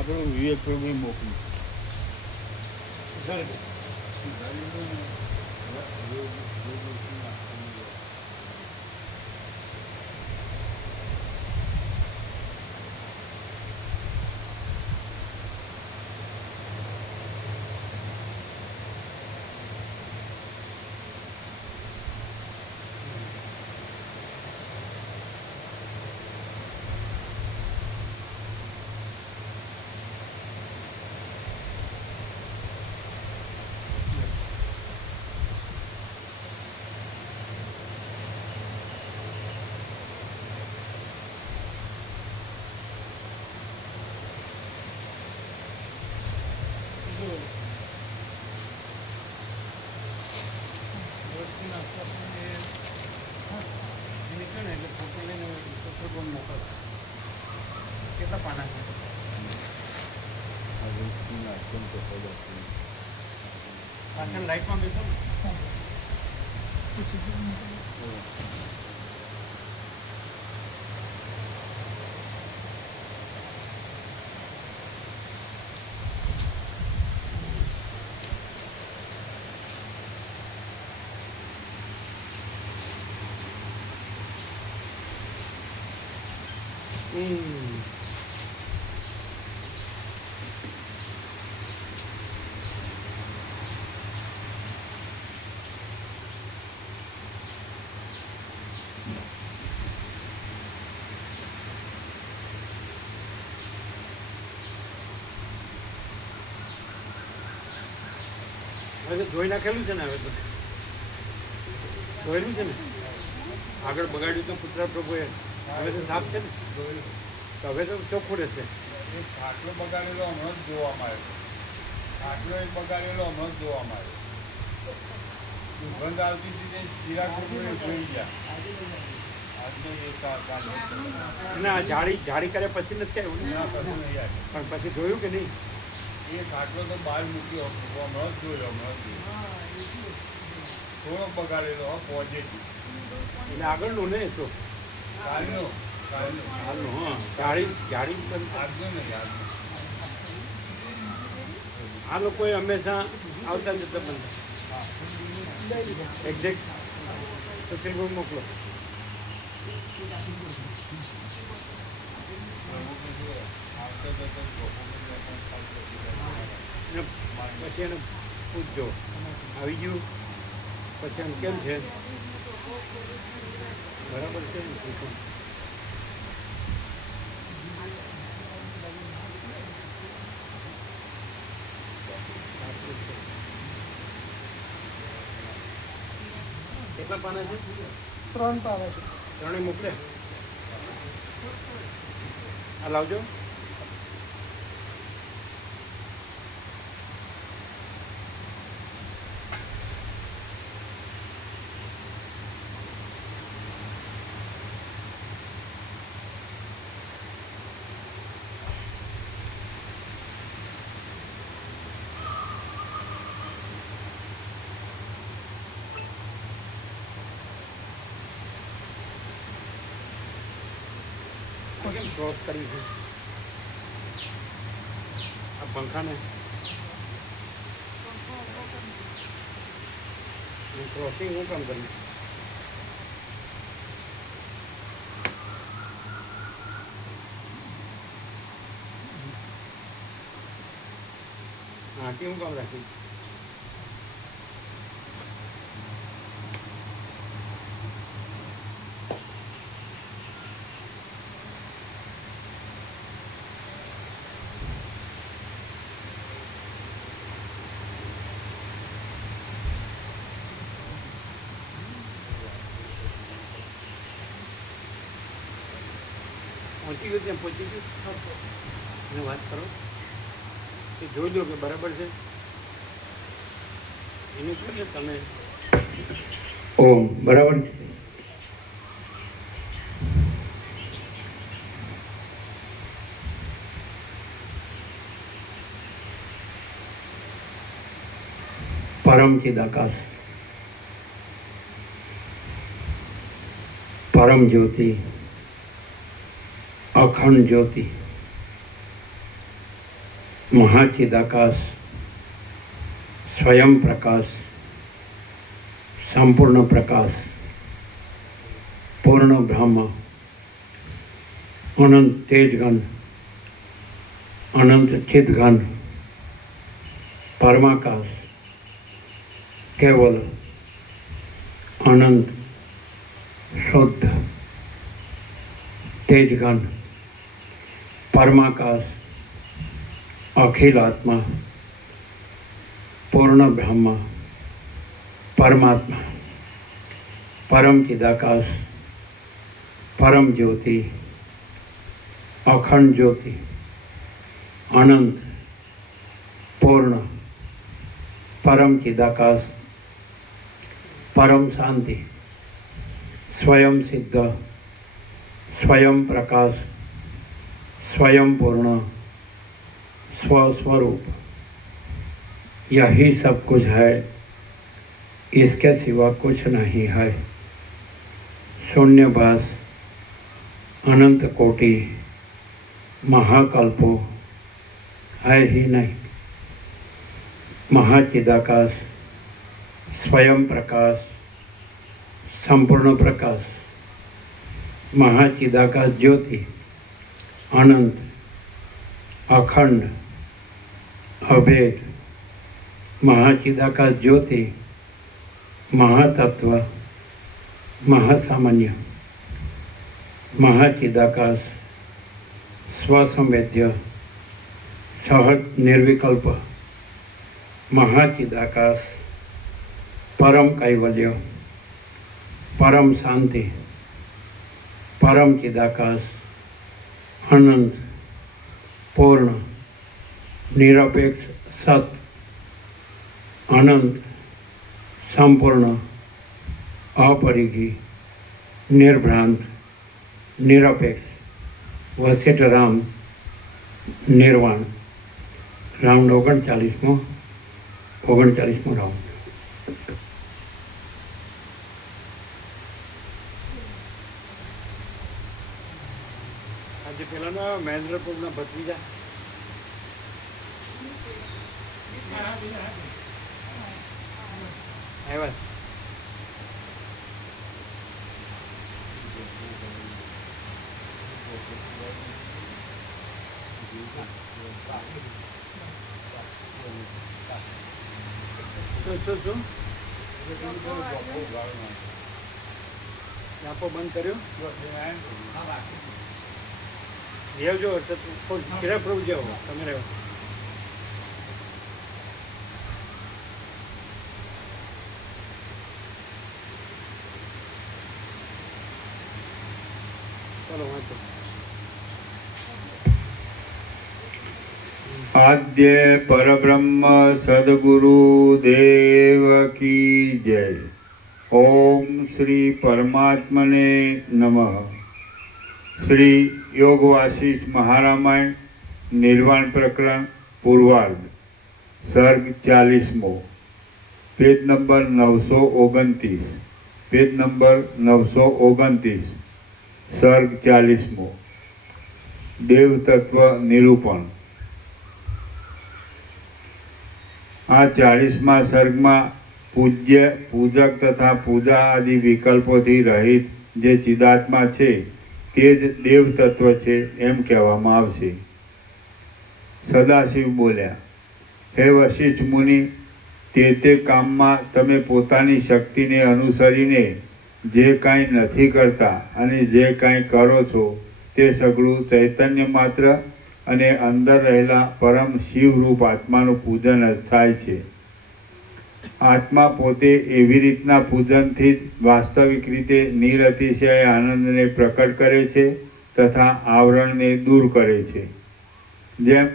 આપણે વિવેક થોડું મોકલું કેટલા પાના પાછળ લાઈટમાં બેસો હવે ધોઈ નાખેલું છે ને હવે તો ધોયેલું છે ને આગળ બગાડ્યું તો પુત્ર પ્રભુએ હવે તો સાફ છે ને તો હવે તો ચોખ્ખું રહેશે ખાટલો બગાડેલો હમણાં જ જોવામાં આવ્યો ખાટલો એક બગાડેલો હમણાં જ જોવામાં આવ્યો દુર્ગંધ આવતી હતી તે ચિરાગ જોઈ ગયા આજનો એ ના જાળી કર્યા પછી નથી આવ્યું ના કશું નહીં આવ્યું પણ પછી જોયું કે નહીં એ ખાટલો તો બહાર મૂક્યો હમણાં જ જોયો થોડોક બગાડેલો પોઝિટિવ એટલે આગળનું ને તો કાલનો હાલનું હા જાળી આજનો નહીં આજનો આ લોકોએ હંમેશા આવતા જતા બંધ એક્ઝેક્ટ સુશીલ ભાઈ મોકલો પછી એને પૂછજો આવી ગયું પછી એમ કેમ છે બરાબર છે ને પૂછો કેટલા પાના છે 3 પાના છે ત્રણેય મોકલે આ લાવજો કેમ ક્રોસ કરી છે આ પંખાને ક્રોસિંગ હું કામ કર્યું હા કેવું કામ રાખ્યું પહોંચી ગયું ત્યાં પહોંચી ગયું એને વાત કરો કે જોઈ લો કે બરાબર છે એનું શું છે તમે ઓમ બરાબર છે પરમ ચિદાકાશ પરમ જ્યોતિ અખંડ જ્યોતિ महाचिदाकाश स्वयं प्रकाश संपूर्ण प्रकाश पूर्ण ब्रह्म अनंत तेजघन अनंत चिदघन परमाकाश केवल अनंत शुद्ध तेजघन परमाकाश अखिल आत्मा पूर्ण ब्रह्म परमात्मा परम चिदाकाश परम ज्योति अखंड ज्योति अनंत पूर्ण परम चिदाकाश परम शांति स्वयं सिद्ध स्वयं प्रकाश स्वयं पूर्ण स्वस्वरूप यही सब कुछ है, इसके सिवा कुछ नहीं है। शून्यवास अनंत कोटि महाकल्पो है ही नहीं। महाचिदाकाश स्वयं प्रकाश संपूर्ण प्रकाश महाचिदाकाश ज्योति अनंत अखंड अभेद महाचिदाकाश ज्योति महातत्व महासामान्य महाचिदाकाश स्वसंवेद्य सहज निर्विकल्प महाचिदाकाश परम कैवल्य परम शांति परम चिदाकाश अनंत पूर्ण निरपेक्ष सत अनंत संपूर्ण अपरिघी निर्भ्रांत निरपेक्ष वसिष्ठ राम निर्वाण राउंड 39मो राउंड। આજે પેલાના મહેન્દ્રપુરના ભત્રીજા આવ્યા. શું આપો બંધ કર્યો રહેજો કેટલા પ્રભુ જાઓ તમે રહો. ચલો વાંચો. आद्य परब्रह्म सद्गुरु देव की जय। ओम श्री परमात्मने नमः। श्री योग वासिष्ठ महारामायण निर्वाण प्रकरण पूर्वार्ध सर्ग 40मो पेज नंबर 929 पेज नंबर 929 सर्ग 40मो देव तत्व निरूपण। આ 40મા સર્ગમાં પૂજ્ય પૂજક તથા પૂજા આદિ વિકલ્પોથી રહિત જે ચિદાત્મા છે તે જ દેવ તત્વ છે એમ કહેવામાં આવશે। સદાશિવ બોલ્યા, હે વશિષ્ઠ મુનિ, તે કામમાં તમે પોતાની શક્તિને અનુસરીને જે કાંઈ નથી કરતા અને જે કાંઈ કરો છો તે સઘળું ચૈતન્ય માત્ર અને અંદર રહેલા પરમ શિવરૂપ આત્માનું પૂજન જ થાય છે। આત્મા પોતે એવી રીતના પૂજનથી જ વાસ્તવિક રીતે નિરતિશય આનંદને પ્રકટ કરે છે તથા આવરણને દૂર કરે છે। જેમ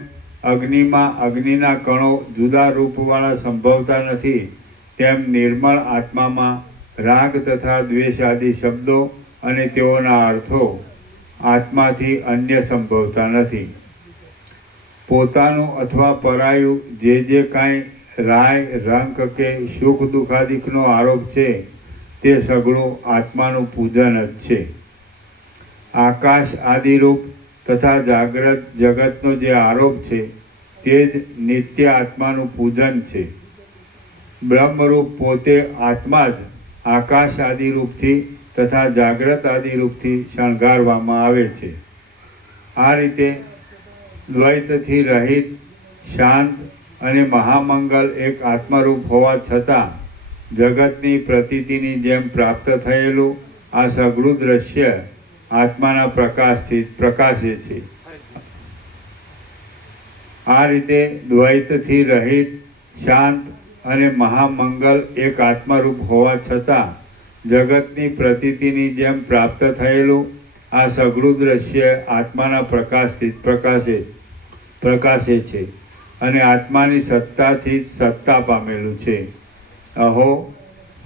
અગ્નિમાં અગ્નિના કણો જુદા રૂપવાળા સંભવતા નથી, તેમ નિર્મળ આત્મામાં રાગ તથા દ્વેષ આદિ શબ્દો અને તેઓના અર્થો આત્માથી અન્ય સંભવતા નથી। પોતાનું અથવા પરાયું જે કાંઈ રાય રંક કે સુખ દુઃખાદિકનો આરોપ છે તે સઘળું આત્માનું પૂજન જ છે। આકાશ આદિરૂપ તથા જાગ્રત જગતનો જે આરોપ છે તે જ નિત્ય આત્માનું પૂજન છે. બ્રહ્મરૂપ પોતે આત્મા જ આકાશ આદિ રૂપથી તથા જાગ્રત આદિ રૂપથી શણગારવામાં આવે છે. આ રીતે દ્વૈતથી રહિત, શાંત અને મહામંગલ એક આત્મરૂપ હોવા છતાં જગતની પ્રતીતિની જેમ પ્રાપ્ત થયેલું આ સઘળું દ્રશ્ય આત્માના પ્રકાશથી પ્રકાશે છે. આ રીતે દ્વૈતથી રહિત, શાંત અને મહામંગલ એક આત્મરૂપ હોવા છતાં જગતની પ્રતીતિની જેમ પ્રાપ્ત થયેલું આ સઘળું દ્રશ્ય આત્માના પ્રકાશથી પ્રકાશે છે અને આત્માની સત્તાથી જ સત્તા પામેલું છે. અહો,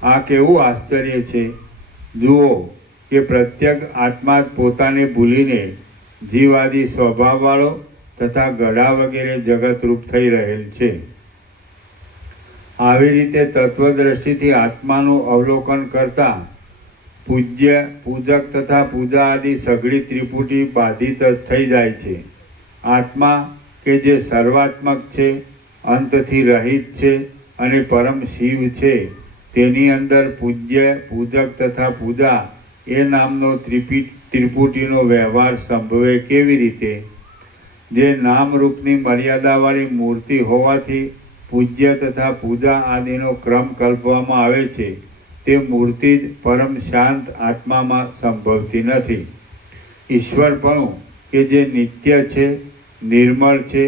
આ કેવું આશ્ચર્ય છે! જુઓ કે પ્રત્યેક આત્મા પોતાને ભૂલીને જીવાદી સ્વભાવવાળો તથા ગળા વગેરે જગતરૂપ થઈ રહેલ છે. આવી રીતે તત્વદ્રષ્ટિથી આત્માનું અવલોકન કરતા પૂજ્ય, પૂજક તથા પૂજા આદિ સઘળી ત્રિપુટી બાધિત થઈ જાય છે. આત્મા કે જે સર્વાત્મક છે, અંતથી રહિત છે અને પરમ શિવ છે, તેની અંદર પૂજ્ય, પૂજક તથા પૂજા એ નામનો ત્રિપુટીનો વ્યવહાર સંભવે કેવી રીતે? જે નામરૂપની મર્યાદાવાળી મૂર્તિ હોવાથી પૂજ્ય તથા પૂજા આદિનો ક્રમ કલ્પવામાં આવે છે, તે મૂર્તિ જ પરમ શાંત આત્મામાં સંભવતી નથી. ઈશ્વરપણું કે જે નિત્ય છે, નિર્મળ છે,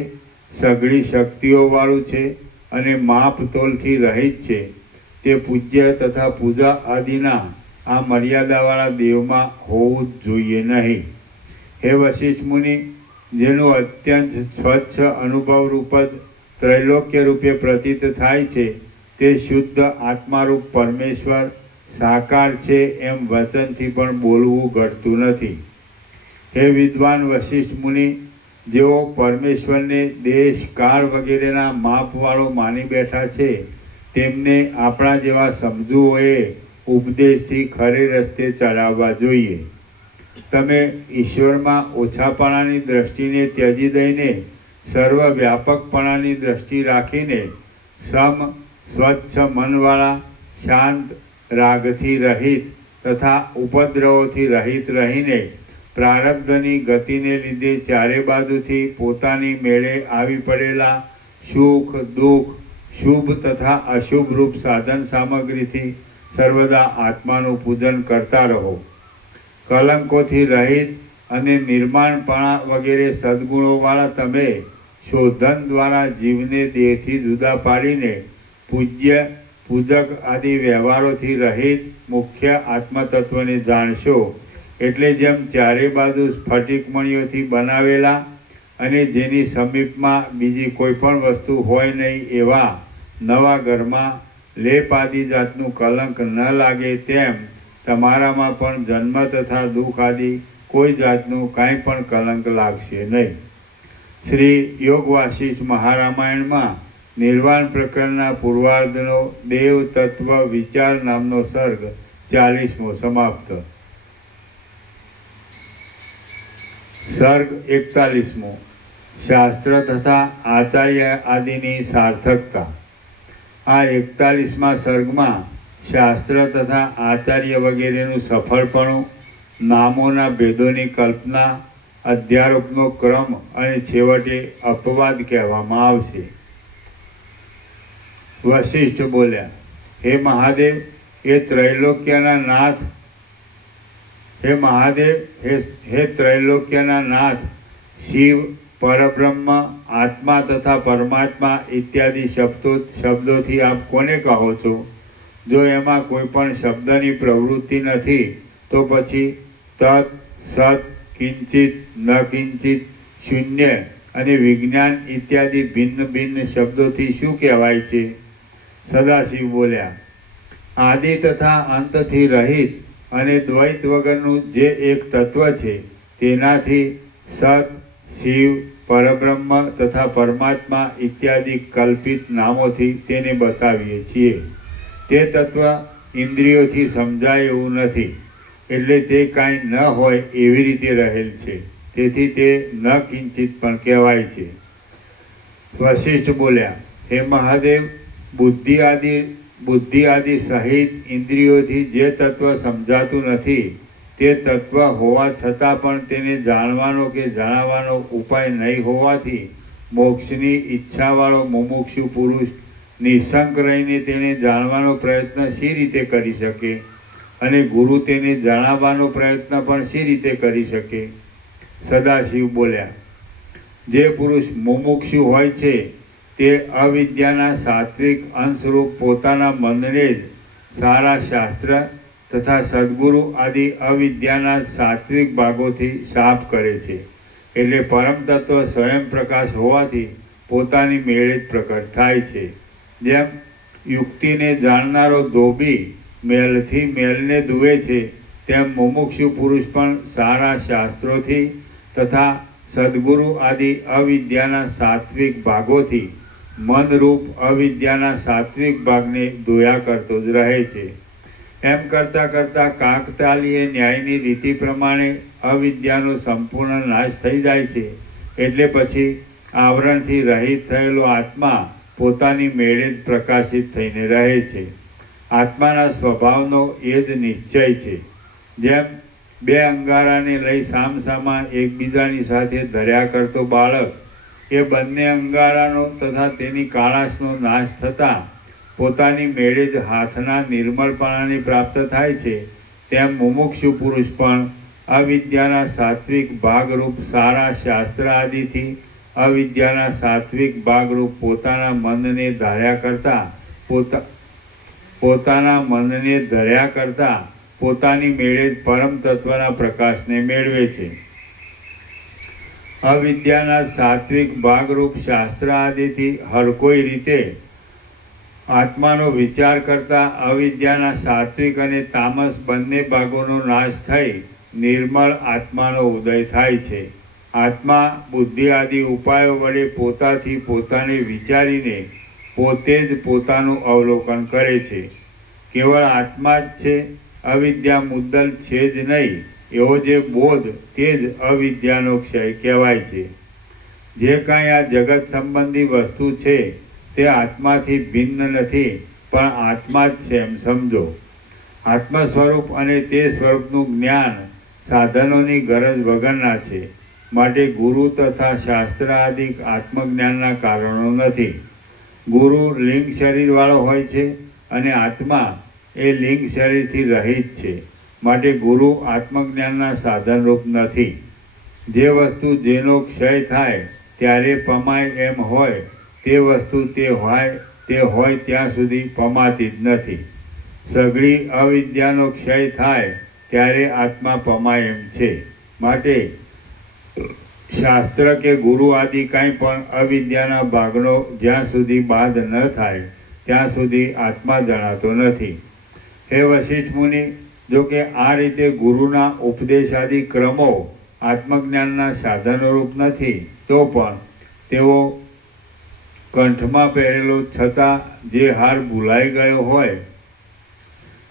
સઘળી શક્તિઓવાળું છે અને માપતોલથી રહિત છે, તે પૂજ્ય તથા પૂજા આદિના આ મર્યાદાવાળા દેવમાં હોવું જ જોઈએ નહીં. હે વશિષ્ઠ મુનિ, જેનું અત્યંત સ્વચ્છ અનુભવરૂપ જ ત્રૈલોક્ય રૂપે પ્રતીત થાય છે, તે શુદ્ધ આત્મારૂપ પરમેશ્વર સાકાર છે એમ વચનથી પણ બોલવું ઘટતું નથી. હે વિદ્વાન વશિષ્ઠ મુનિ, જેઓ પરમેશ્વરને દેશ, કાળ વગેરેના માપવાળો માની બેઠા છે, તેમને આપણા જેવા સમજુઓએ ઉપદેશથી ખરે રસ્તે ચડાવવા જોઈએ. તમે ઈશ્વરમાં ઓછાપણાની દ્રષ્ટિને ત્યજી દઈને સર્વવ્યાપકપણાની દ્રષ્ટિ રાખીને સમ, સ્વચ્છ મનવાળા, શાંત, રાગથી રહિત તથા ઉપદ્રવોથી રહિત રહીને પ્રારબ્ધની ગતિને લીધે ચારે બાજુથી પોતાની મેળે આવી પડેલા સુખ, દુઃખ, શુભ તથા અશુભ રૂપ સાધન સામગ્રીથી સર્વદા આત્માનું પૂજન કરતા રહો. કલંકોથી રહિત અને નિર્માણપણા વગેરે સદ્ગુણોવાળા તમે શોધન દ્વારા જીવને દેહથી જુદા પાડીને પૂજ્ય, પૂજક આદિ વ્યવહારોથી રહિત મુખ્ય આત્મતત્વને જાણશો. એટલે જેમ ચારે બાજુ સ્ફટિકમણીઓથી બનાવેલા અને જેની સમીપમાં બીજી કોઈ પણ વસ્તુ હોય નહીં એવા નવા ઘરમાં લેપ આદિ જાતનું કલંક ન લાગે, તેમ તમારામાં પણ જન્મ તથા દુઃખ આદિ કોઈ જાતનું કાંઈ પણ કલંક લાગશે નહીં. શ્રી યોગ વાસિષ્ઠ મહારામાયણમાં નિર્વાણ પ્રકરણના પૂર્વાર્ધનો દેવ તત્વ વિચાર નામનો સર્ગ 40મો સમાપ્ત. સર્ગ 41મો. શાસ્ત્ર તથા આચાર્ય આદિની સાર્થકતા. આ 41મા સર્ગમાં શાસ્ત્ર તથા આચાર્ય વગેરેનું સફળપણું, નામોના ભેદોની કલ્પના, અધ્યારોપનો ક્રમ અને છેવટે અપવાદ કહેવામાં આવશે. વશિષ્ઠ બોલ્યા, હે મહાદેવ, હે ત્રૈલોક્યના નાથ, હે મહાદેવ, હે ત્રૈલોક્યના નાથ, શિવ, પરબ્રહ્મ, આત્મા તથા પરમાત્મા ઇત્યાદિ શબ્દોથી આપ કોને કહો છો? જો એમાં કોઈ પણ શબ્દની પ્રવૃત્તિ નથી તો પછી તત, સત, કિંચિત, ન કિંચિત, શૂન્ય અને વિજ્ઞાન ઇત્યાદિ ભિન્ન ભિન્ન શબ્દોથી શું કહેવાય છે? સદાશિવ બોલ્યા, આદિ તથા અંતથી રહિત અને દ્વૈત વગરનું જે એક તત્વ છે, તેનાથી સત, શિવ, પરબ્રહ્મ તથા પરમાત્મા ઇત્યાદિ કલ્પિત નામોથી તેને બતાવીએ છીએ. તે તત્વ ઇન્દ્રિયોથી સમજાય એવું નથી, એટલે તે કાંઈ ન હોય એવી રીતે રહેલ છે, તેથી તે ન કિંચિત પણ કહેવાય છે. વશિષ્ઠ બોલ્યા, હે મહાદેવ, બુદ્ધિ આદિ સહિત ઇન્દ્રિયોથી જે તત્વ સમજાતું નથી તે તત્વ હોવા છતાં પણ તેને જાણવાનો કે જણાવવાનો ઉપાય નહીં હોવાથી મોક્ષની ઈચ્છાવાળો મુમુક્ષુ પુરુષ નિઃશંક રહીને તેને જાણવાનો પ્રયત્ન શી રીતે કરી શકે અને ગુરુ તેને જણાવવાનો પ્રયત્ન પણ શી રીતે કરી શકે? સદાશિવ બોલ્યા, જે પુરુષ મુમુક્ષુ હોય છે તે અવિદ્યાના સાત્વિક અંશરૂપ પોતાના મનને જ સારા શાસ્ત્ર તથા સદ્ગુરુ આદિ અવિદ્યાના સાત્વિક ભાગોથી સાફ કરે છે. એટલે પરમ તત્વ સ્વયં પ્રકાશ હોવાથી પોતાની મેળે જ પ્રકટ થાય છે. જેમ યુક્તિને જાણનારો ધોબી મેલથી મેલને ધુએ છે, તેમ મુમુક્ષુ પુરુષ પણ સારા શાસ્ત્રોથી તથા સદ્ગુરુ આદિ અવિદ્યાના સાત્વિક ભાગોથી મનરૂપ અવિદ્યાના સાત્વિક ભાગને ધોયા કરતો જ રહે છે. એમ કરતાં કરતાં કાકતાલીય ન્યાયની રીતિ પ્રમાણે અવિદ્યાનો સંપૂર્ણ નાશ થઈ જાય છે. એટલે પછી આવરણથી રહિત થયેલો આત્મા પોતાની મેળે જ પ્રકાશિત થઈને રહે છે. આત્માના સ્વભાવનો એ જ નિશ્ચય છે. જેમ બે અંગારાને લઈ સામસામા એકબીજાની સાથે ધર્યા કરતો બાળક એ બંને અંગારાનો તથા તેની કાળાશનો નાશ થતાં પોતાની મેળે જ હાથના નિર્મળપણાને પ્રાપ્ત થાય છે, તેમ મુમુક્ષુ પુરુષ પણ અવિદ્યાના સાત્વિક ભાગરૂપ સારા શાસ્ત્ર આદિથી અવિદ્યાના સાત્વિક ભાગરૂપ પોતાના મનને ધર્યા કરતા પોતાની મેળે જ પરમ તત્વના પ્રકાશને મેળવે છે. અવિદ્યાના સાત્વિક ભાગરૂપ શાસ્ત્ર આદિથી હરકોઈ રીતે આત્માનો વિચાર કરતા અવિદ્યાના સાત્વિક અને તામસ બંને ભાગોનો નાશ થઈ નિર્મળ આત્માનો ઉદય થાય છે. આત્મા બુદ્ધિ આદિ ઉપાયો વડે પોતાથી પોતાને વિચારીને પોતે જ પોતાનું અવલોકન કરે છે. કેવળ આત્મા જ છે, અવિદ્યા મુદ્દલ છે જ નહીં એવો જે બોધ તે જ અવિદ્યાનો ક્ષય કહેવાય છે. જે કાંઈ આ જગત સંબંધી વસ્તુ છે તે આત્માથી ભિન્ન નથી, પણ આત્મા જ છે એમ સમજો. આત્મ સ્વરૂપ અને તે સ્વરૂપનું જ્ઞાન સાધનોની ગરજ વગરના છે. માટે ગુરુ તથા શાસ્ત્ર આદિ આત્મજ્ઞાનના કારણો નથી. ગુરુ લિંગ શરીરવાળો હોય છે અને આત્મા એ લિંગ શરીરથી રહિત છે. માટે ગુરુ આત્મજ્ઞાનના સાધનરૂપ નથી. જે વસ્તુ જેનો ક્ષય થાય ત્યારે પમાય એમ હોય તે વસ્તુ તે હોય ત્યાં સુધી પમાતી જ નથી. સઘળી અવિદ્યાનો ક્ષય થાય ત્યારે આત્મા પમાય એમ છે. માટે શાસ્ત્ર કે ગુરુ આદિ કાંઈ પણ અવિદ્યાના ભાગનો જ્યાં સુધી બાદ ન થાય ત્યાં સુધી આત્મા જણાતો નથી. હે વશિષ્ઠ મુનિ, જો કે આ રીતે ગુરુના ઉપદેશ આદિ ક્રમો આત્મજ્ઞાનના સાધનોરૂપ નથી, તો પણ તેઓ કંઠમાં પહેરેલો છતાં જે હાર ભૂલાઈ ગયો હોય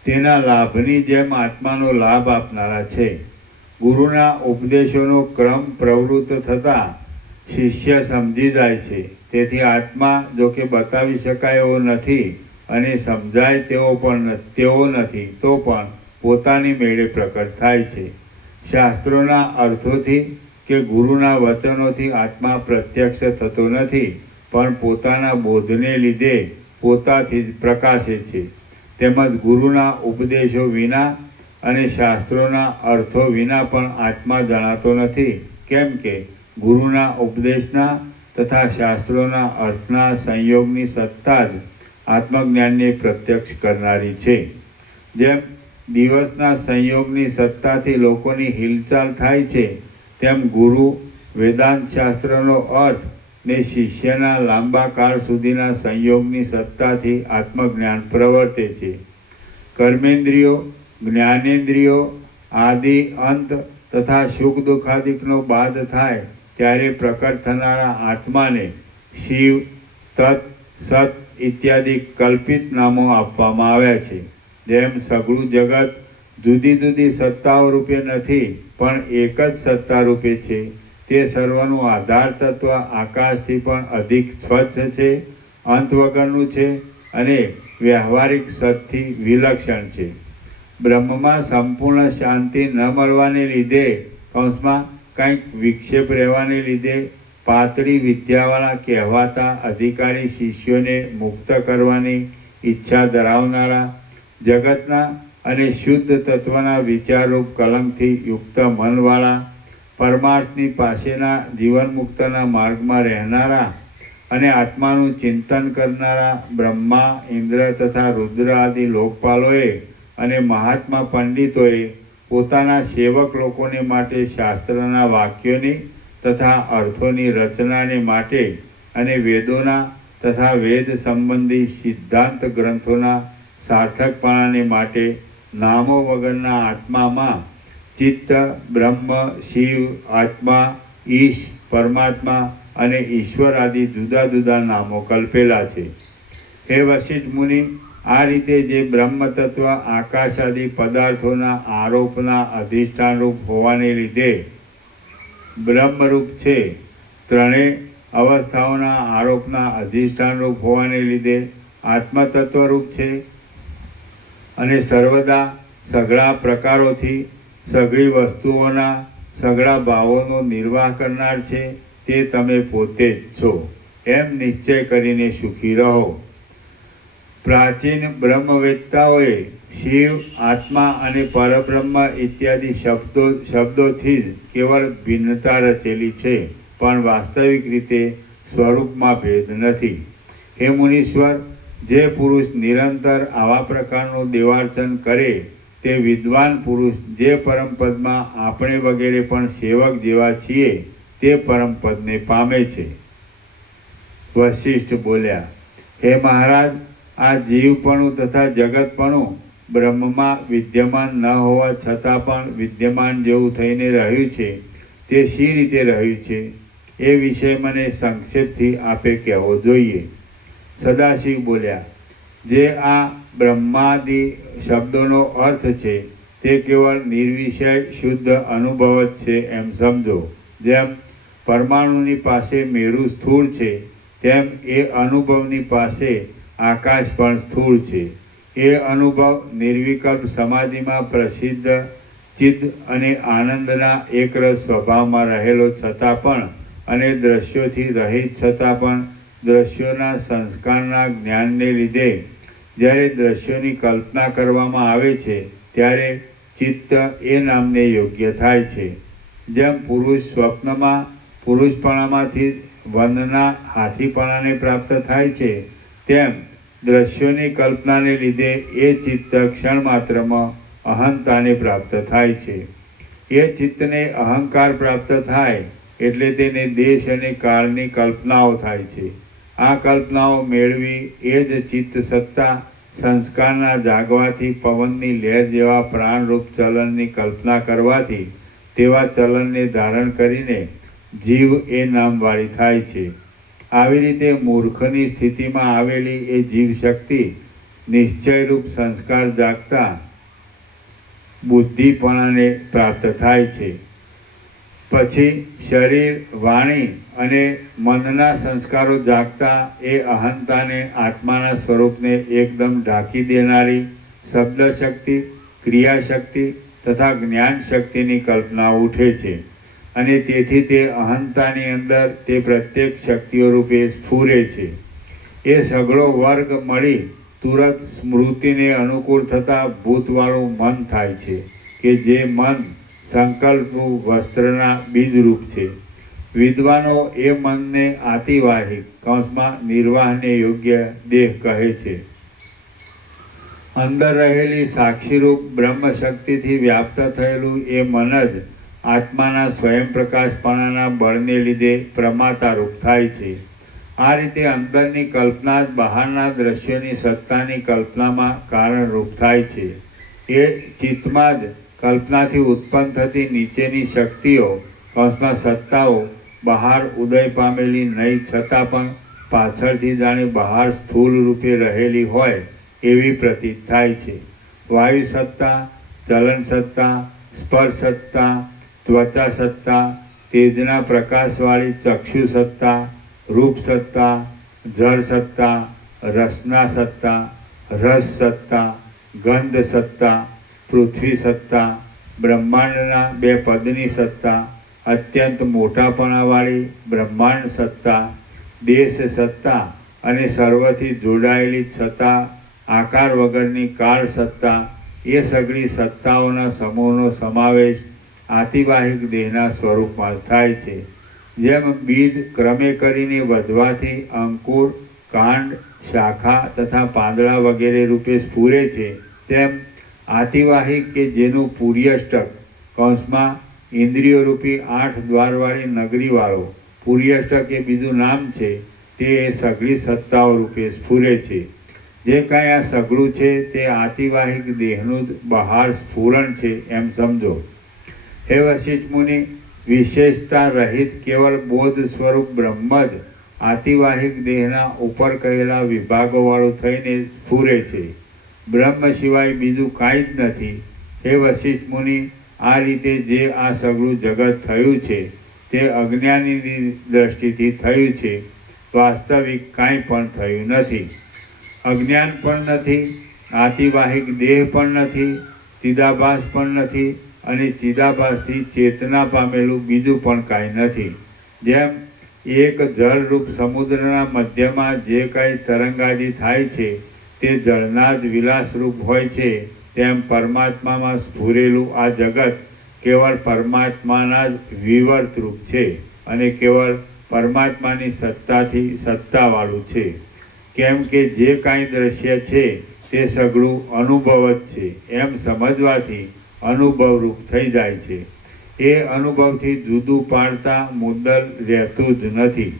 તેના લાભની જેમ આત્માનો લાભ આપનારા છે. ગુરુના ઉપદેશોનો ક્રમ પ્રવૃત્ત થતાં શિષ્ય સમજી જાય છે. તેથી આત્મા જો કે બતાવી શકાય એવો નથી અને સમજાય તેવો નથી, તો પણ પોતાની મેળે પ્રકટ થાય છે. શાસ્ત્રોના અર્થોથી કે ગુરુના વચનોથી આત્મા પ્રત્યક્ષ થતો નથી, પણ પોતાના બોધને લીધે પોતાથી જ પ્રકાશે છે. તેમજ ગુરુના ઉપદેશો વિના અને શાસ્ત્રોના અર્થો વિના પણ આત્મા જણાતો નથી. કેમ કે ગુરુના ઉપદેશના તથા શાસ્ત્રોના અર્થના સંયોગની સત્તા જ આત્મજ્ઞાનને પ્રત્યક્ષ કરનારી છે. જેમ દિવસના સંયોગની સત્તાથી લોકોની હિલચાલ થાય છે, તેમ ગુરુ વેદાંત શાસ્ત્રનો અર્થ ને શિષ્યના લાંબા કાળ સુધીના સંયોગની સત્તાથી આત્મજ્ઞાન પ્રવર્તે છે. કર્મેન્દ્રિયો, જ્ઞાનેન્દ્રિયો આદિ અંત તથા સુખ દુઃખાદિકનો બાદ થાય ત્યારે પ્રકટ થનારા આત્માને શિવ, તત્, સત ઇત્યાદિ કલ્પિત નામો આપવામાં આવ્યા છે. જેમ સઘળું જગત જુદી જુદી સત્તાઓ રૂપે નથી પણ એક જ સત્તા રૂપે છે, તે સર્વનું આધાર તત્વ આકાશથી પણ અધિક સ્વચ્છ છે, અંત વગરનું છે અને વ્યવહારિક સતથી વિલક્ષણ છે. બ્રહ્મમાં સંપૂર્ણ શાંતિ ન મળવાને લીધે કૌંસમાં કંઈક વિક્ષેપ રહેવાને લીધે પાતળી વિદ્યાવાળા કહેવાતા અધિકારી શિષ્યોને મુક્ત કરવાની ઈચ્છા ધરાવનારા જગતના અને શુદ્ધ તત્વના વિચારરૂપ કલંકથી યુક્ત મનવાળા પરમાર્થની પાસેના જીવનમુક્તના માર્ગમાં રહેનારા અને આત્માનું ચિંતન કરનારા બ્રહ્મા, ઇન્દ્ર તથા રુદ્ર આદિ લોકપાલોએ અને મહાત્મા પંડિતોએ પોતાના સેવક લોકોને માટે શાસ્ત્રના વાક્યોની તથા અર્થોની રચનાને માટે અને વેદોના તથા વેદ સંબંધી સિદ્ધાંત ગ્રંથોના સાર્થકપણાને માટે નામો વગરના આત્મામાં ચિત્ત, બ્રહ્મ, શિવ, આત્મા, ઈશ, પરમાત્મા અને ઈશ્વર આદિ જુદા જુદા નામો કલ્પેલા છે. હે વશિષ્ઠ મુનિ, આ રીતે જે બ્રહ્મ તત્વ આકાશ આદિ પદાર્થોના આરોપના અધિષ્ઠાનરૂપ હોવાને લીધે બ્રહ્મરૂપ છે, ત્રણેય અવસ્થાઓના આરોપના અધિષ્ઠાનરૂપ હોવાને લીધે આત્મતત્વરૂપ છે અને સર્વદા સઘળા પ્રકારોથી સઘળી વસ્તુઓના સઘળા ભાવોનો નિર્વાહ કરનાર છે, તે તમે પોતે જ છો એમ નિશ્ચય કરીને સુખી રહો. પ્રાચીન બ્રહ્મવેત્તાઓએ શિવ, આત્મા અને પરબ્રહ્મ ઇત્યાદિ શબ્દોથી જ કેવળ ભિન્નતા રચેલી છે, પણ વાસ્તવિક રીતે સ્વરૂપમાં ભેદ નથી. હે મુનીશ્વર, જે પુરુષ નિરંતર આવા પ્રકારનું દેવાર્ચન કરે તે વિદ્વાન પુરુષ જે પરમપદમાં આપણે વગેરે પણ સેવક જેવા છીએ તે પરમપદને પામે છે. વશિષ્ઠ બોલ્યા, હે મહારાજ, આ જીવપણું તથા જગતપણું બ્રહ્મમાં વિદ્યમાન ન હોવા છતાં પણ વિદ્યમાન જેવું થઈને રહ્યું છે, તે શી રીતે રહ્યું છે એ વિશે મને સંક્ષેપથી આપે કહેવો જોઈએ. સદાશિવ બોલ્યા, જે આ બ્રહ્માદિ શબ્દોનો અર્થ છે તે કેવળ નિર્વિષય શુદ્ધ અનુભવ જ છે એમ સમજો. જેમ પરમાણુની પાસે મેરુ સ્થૂળ છે તેમ એ અનુભવની પાસે આકાશ પણ સ્થૂળ છે. એ અનુભવ નિર્વિકલ્પ સમાધિમાં પ્રસિદ્ધ ચિત્ત અને આનંદના એકરસ સ્વભાવમાં રહેલો છતાં પણ અને દ્રશ્યોથી રહિત છતાં પણ દ્રશ્યોના સંસ્કારના જ્ઞાનને લીધે જ્યારે દ્રશ્યોની કલ્પના કરવામાં આવે છે ત્યારે ચિત્ત એ નામને યોગ્ય થાય છે. જેમ પુરુષ સ્વપ્નમાં પુરુષપણામાંથી વનના હાથીપણાને પ્રાપ્ત થાય છે, તેમ દ્રશ્યોની કલ્પનાને લીધે એ ચિત્ત ક્ષણ માત્રમાં અહંતાને પ્રાપ્ત થાય છે. એ ચિત્તને અહંકાર પ્રાપ્ત થાય એટલે તેને દેશ અને કાળની કલ્પનાઓ થાય છે. આ કલ્પનાઓ મેળવી એ જ ચિત્ત સત્તા સંસ્કારના જાગવાથી પવનની લહેર જેવા પ્રાણરૂપ ચલનની કલ્પના કરવાથી તેવા ચલનને ધારણ કરીને જીવ એ નામવાળી થાય છે. આવી રીતે મૂર્ખની સ્થિતિમાં આવેલી એ જીવ શક્તિ નિશ્ચયરૂપ સંસ્કાર જાગતા બુદ્ધિપણાને પ્રાપ્ત થાય છે. પછી શરીર, વાણી અને મનના સંસ્કારો જાગતા એ અહંતાને આત્માના સ્વરૂપને એકદમ ઢાંકી દેનારી શબ્દ શક્તિ, ક્રિયાશક્તિ તથા જ્ઞાન શક્તિની કલ્પના ઉઠે છે અને તેથી તે અહંતાની અંદર તે પ્રત્યેક શક્તિઓ રૂપે સ્ફુરે છે. એ સઘળો વર્ગ મળી તુરત સ્મૃતિને અનુકૂળ થતાં ભૂતવાળું મન થાય છે કે જે મન સંકલ્પનું વસ્ત્રના બીજરૂપ છે. વિદ્વાનો એ મનને આતિવાહિક કૌંસમાં નિર્વાહને યોગ્ય દેહ કહે છે. અંદર રહેલી સાક્ષીરૂપ બ્રહ્મ શક્તિથી વ્યાપ્ત થયેલું એ મન જ આત્માના સ્વયં પ્રકાશપણાના બળને લીધે પ્રમાતારૂપ થાય છે. આ રીતે અંદરની કલ્પના જ બહારના દ્રશ્યોની સત્તાની કલ્પનામાં કારણરૂપ થાય છે. એ ચિત્તમાં જ કલ્પનાથી ઉત્પન્ન થતી નીચેની શક્તિઓ કૌંસમાં સત્તાઓ બહાર ઉદય પામેલી નહીં છતાં પણ પાછળથી જાણે બહાર સ્થૂળ રૂપે રહેલી હોય એવી પ્રતીત થાય છે. વાયુ સત્તા, ચલન સત્તા, સ્પર્શ સત્તા, ત્વચા સત્તા, તેજના પ્રકાશવાળી ચક્ષુ સત્તા, રૂપ સત્તા, જળ સત્તા, રસના સત્તા, રસ સત્તા, ગંધ સત્તા, પૃથ્વી સત્તા, બ્રહ્માંડના 2 પદની સત્તા, અત્યંત મોટાપણાવાળી બ્રહ્માંડ સત્તા, દેશ સત્તા અને સર્વથી જોડાયેલી છતાં આકાર વગરની કાળ સત્તા, એ સગળી સત્તાઓના સમૂહનો સમાવેશ આતિવાહિક દેહના સ્વરૂપમાં થાય છે. જેમ બીજ ક્રમે કરીને વધવાથી અંકુર, કાંડ, શાખા તથા પાંદડા વગેરે રૂપે સ્ફુરે છે, તેમ આતિવાહિક કે જેનું પુર્યષ્ટક કૌંસમાં ઇન્દ્રિયોરૂપી 8 દ્વારવાળી નગરીવાળો, પુર્યષ્ટક એ બીજું નામ છે, તે સઘળી સત્તાઓ રૂપે સ્ફુરે છે. જે કાંઈ આ સઘળું છે તે આતિવાહિક દેહનું જ બહાર સ્ફુરણ છે એમ સમજો. હે વશિષ્ઠ મુનિ, વિશેષતા રહિત કેવળ બોધ સ્વરૂપ બ્રહ્મ જ આતિવાહિક દેહના ઉપર કહેલા વિભાગોવાળું થઈને સ્ફુરે છે. બ્રહ્મ સિવાય બીજું કાંઈ જ નથી. હે વશિષ્ઠ મુનિ, આ રીતે જે આ સગળું જગત થયું છે તે અજ્ઞાનીની દ્રષ્ટિથી થયું છે. વાસ્તવિક કાંઈ પણ થયું નથી. અજ્ઞાન પણ નથી, આતિવાહિક દેહ પણ નથી, ચિદાભાસ પણ નથી અને ચિદાભાસથી ચેતના પામેલું બીજું પણ કાંઈ નથી. જેમ એક જળરૂપ સમુદ્રના મધ્યમાં જે કાંઈ તરંગાદી થાય છે તે જળના જ વિલાસરૂપ હોય છે, તેમ પરમાત્મામાં સ્ફુરેલું આ જગત કેવળ પરમાત્માના જ વિવર્તરૂપ છે અને કેવળ પરમાત્માની સત્તાથી સત્તાવાળું છે. કેમ કે જે કાંઈ દ્રશ્ય છે તે સઘળું અનુભવ જ છે એમ સમજવાથી અનુભવરૂપ થઈ જાય છે. એ અનુભવથી જુદું પાડતા મુદ્દલ રહેતું જ નથી.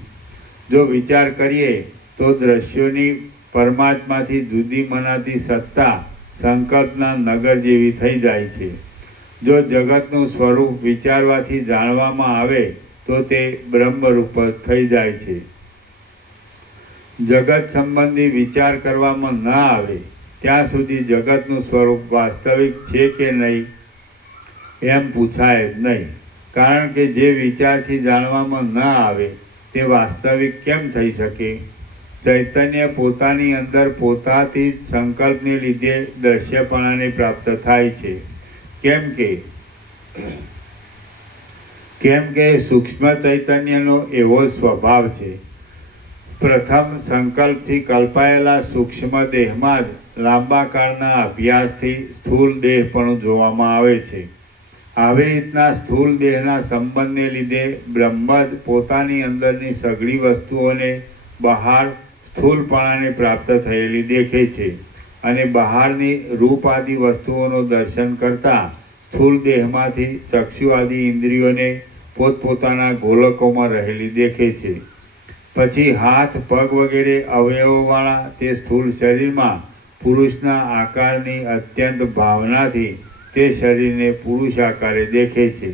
જો વિચાર કરીએ તો દ્રશ્યોની પરમાત્માથી જુદી મનાતી સત્તા સંકલ્પના નગર જેવી થઈ જાય છે. જો જગતનું સ્વરૂપ વિચારવાથી જાણવામાં આવે તો તે બ્રહ્મરૂપ જ થઈ જાય છે. જગત સંબંધી વિચાર કરવામાં ન આવે ત્યાં સુધી જગતનું સ્વરૂપ વાસ્તવિક છે કે નહીં એમ પૂછાય જ નહીં. કારણ કે જે વિચારથી જાણવામાં ન આવે તે વાસ્તવિક કેમ થઈ શકે? ચૈતન્ય પોતાની અંદર પોતાથી જ સંકલ્પને લીધે દ્રશ્યપણાને પ્રાપ્ત થાય છે. કેમ કે સૂક્ષ્મ ચૈતન્યનો એવો સ્વભાવ છે. પ્રથમ સંકલ્પથી કલ્પાયેલા સૂક્ષ્મ દેહમાં જ લાંબા કાળના અભ્યાસથી સ્થૂળ દેહ પણ જોવામાં આવે છે. આવી રીતના સ્થૂળ દેહના સંબંધને લીધે બ્રહ્મ જ પોતાની અંદરની સઘળી વસ્તુઓને બહાર સ્થૂળપણાને પ્રાપ્ત થયેલી દેખે છે અને બહારની રૂપ આદિ વસ્તુઓનું દર્શન કરતાં સ્થૂળ દેહમાંથી ચક્ષુ આદિ ઇન્દ્રિયોને પોતપોતાના ગોલકોમાં રહેલી દેખે છે. પછી હાથ, પગ વગેરે અવયવોવાળા તે સ્થૂળ શરીરમાં પુરુષના આકારની અત્યંત ભાવનાથી તે શરીરને પુરુષ આકારે દેખે છે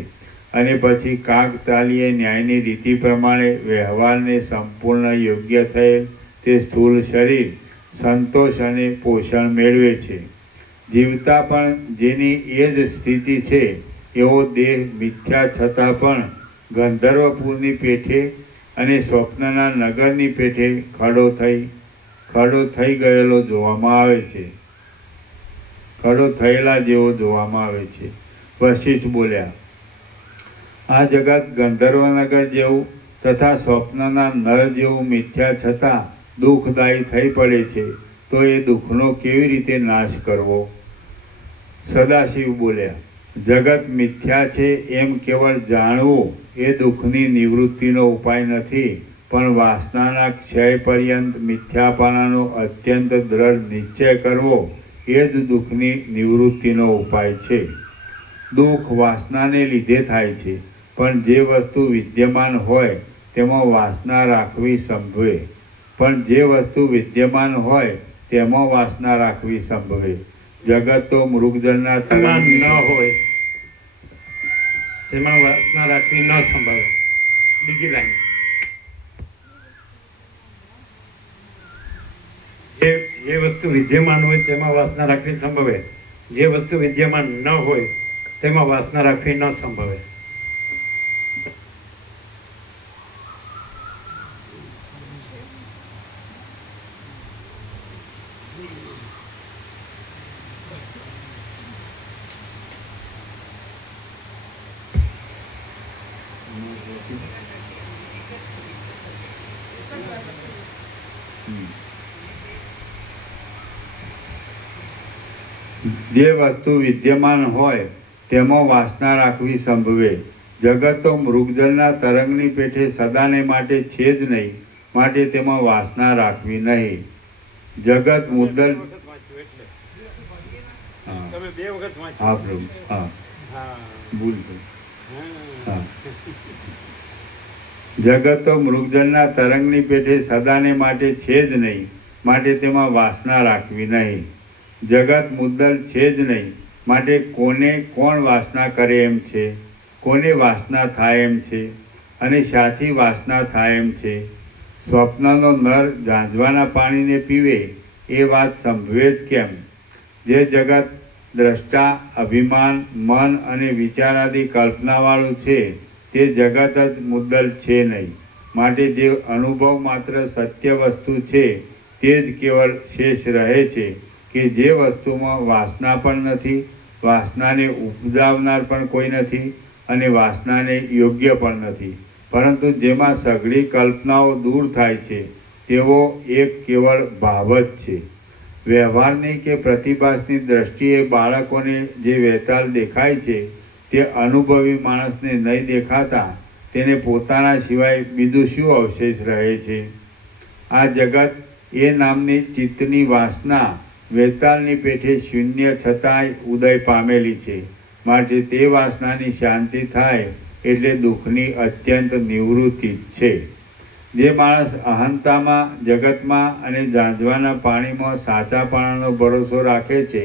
અને પછી કાકતાલીય ન્યાયની રીતિ પ્રમાણે વ્યવહારને સંપૂર્ણ યોગ્ય થયેલ તે સ્થૂળ શરીર સંતોષ અને પોષણ મેળવે છે. જીવતા પણ જેની એ જ સ્થિતિ છે એવો દેહ મિથ્યા છતાં પણ ગંધર્વપુરની પેઠે અને સ્વપ્નના નગરની પેઠે ખડો થઈ ગયેલો જોવામાં આવે છે. ખડો થયેલા જેવો જોવામાં આવે છે. વશિષ્ઠ બોલ્યા, આ જગત ગંધર્વનગર જેવું તથા સ્વપ્નના નર જેવું મિથ્યા છતાં દુઃખદાયી થઈ પડે છે, તો એ દુઃખનો કેવી રીતે નાશ કરવો? સદાશિવ બોલ્યા, જગત મિથ્યા છે એમ કેવળ જાણવું એ દુઃખની નિવૃત્તિનો ઉપાય નથી, પણ વાસનાના ક્ષય પર્યંત મિથ્યાપણાનો અત્યંત દ્રઢ નિશ્ચય કરવો એ જ દુઃખની નિવૃત્તિનો ઉપાય છે. દુઃખ વાસનાને લીધે થાય છે, પણ જે વસ્તુ વિદ્યમાન હોય તેમાં વાસના રાખવી સંભવે. પણ જે વસ્તુ વિદ્યમાન હોય તેમાં વાસના રાખવી સંભવે. જગત તો મૃગજળના તરંગ ન હોય તેમાં વાસના રાખવી ન સંભવે. બીજી લાઈન, જે વસ્તુ વિદ્યમાન હોય તેમાં વાસના રાખવી સંભવે, જે વસ્તુ વિદ્યમાન ન હોય તેમાં વાસના રાખવી ન સંભવે. જે વસ્તુ વિદ્યમાન હોય તેમાં વાસના રાખવી સંભવે. જગત તો મૃગજળના તરંગની પેઠે સદાને માટે છે જ નહીં, માટે તેમાં વાસના રાખવી નહીં. જગત મુદ્દલ બે વખત વાંચ્યું એટલે હા તમે 2 વખત વાંચ્યું. હા પ્રભુ હા હા ભૂલ થઈ. હા. જગત તો મૃગજળના તરંગની પેઠે સદાને માટે છે જ નહીં, માટે તેમાં વાસના રાખવી નહીં. જગત મુદ્દલ છે જ નહીં, માટે કોને કોણ વાસના કરે એમ છે, કોને વાસના થાય એમ છે, અને શાથી વાસના થાય એમ છે. સ્વપ્નનો નર ઝાંઝવાના પાણીને પીવે એ વાત સંભવે જ કેમ? જે જગત દ્રષ્ટા, અભિમાન, મન અને વિચારાદી કલ્પનાવાળું છે તે જગત જ મુદ્દલ છે નહીં, માટે જે અનુભવ માત્ર સત્ય વસ્તુ છે તે જ કેવળ શેષ રહે છે, કે જે વસ્તુમાં વાસના પણ નથી, વાસનાને ઉપજાવનાર પણ કોઈ નથી, અને વાસનાને યોગ્ય પણ નથી, પરંતુ જેમાં સઘળી કલ્પનાઓ દૂર થાય છે તેવો એક કેવળ ભાવ જ છે. વ્યવહારની કે પ્રતિભાસની દ્રષ્ટિએ બાળકોને જે વેતાલ દેખાય છે તે અનુભવી માણસને નહીં દેખાતા તેને પોતાના સિવાય બીજું શું અવશેષ રહે છે? આ જગત એ નામની ચિત્તની વાસના વેતાલની પેઠે શૂન્ય છતાંય ઉદય પામેલી છે, માટે તે વાસનાની શાંતિ થાય એટલે દુઃખની અત્યંત નિવૃત્તિ જ છે. જે માણસ અહંતામાં, જગતમાં અને ઝાંઝવાના પાણીમાં સાચાપણાનો ભરોસો રાખે છે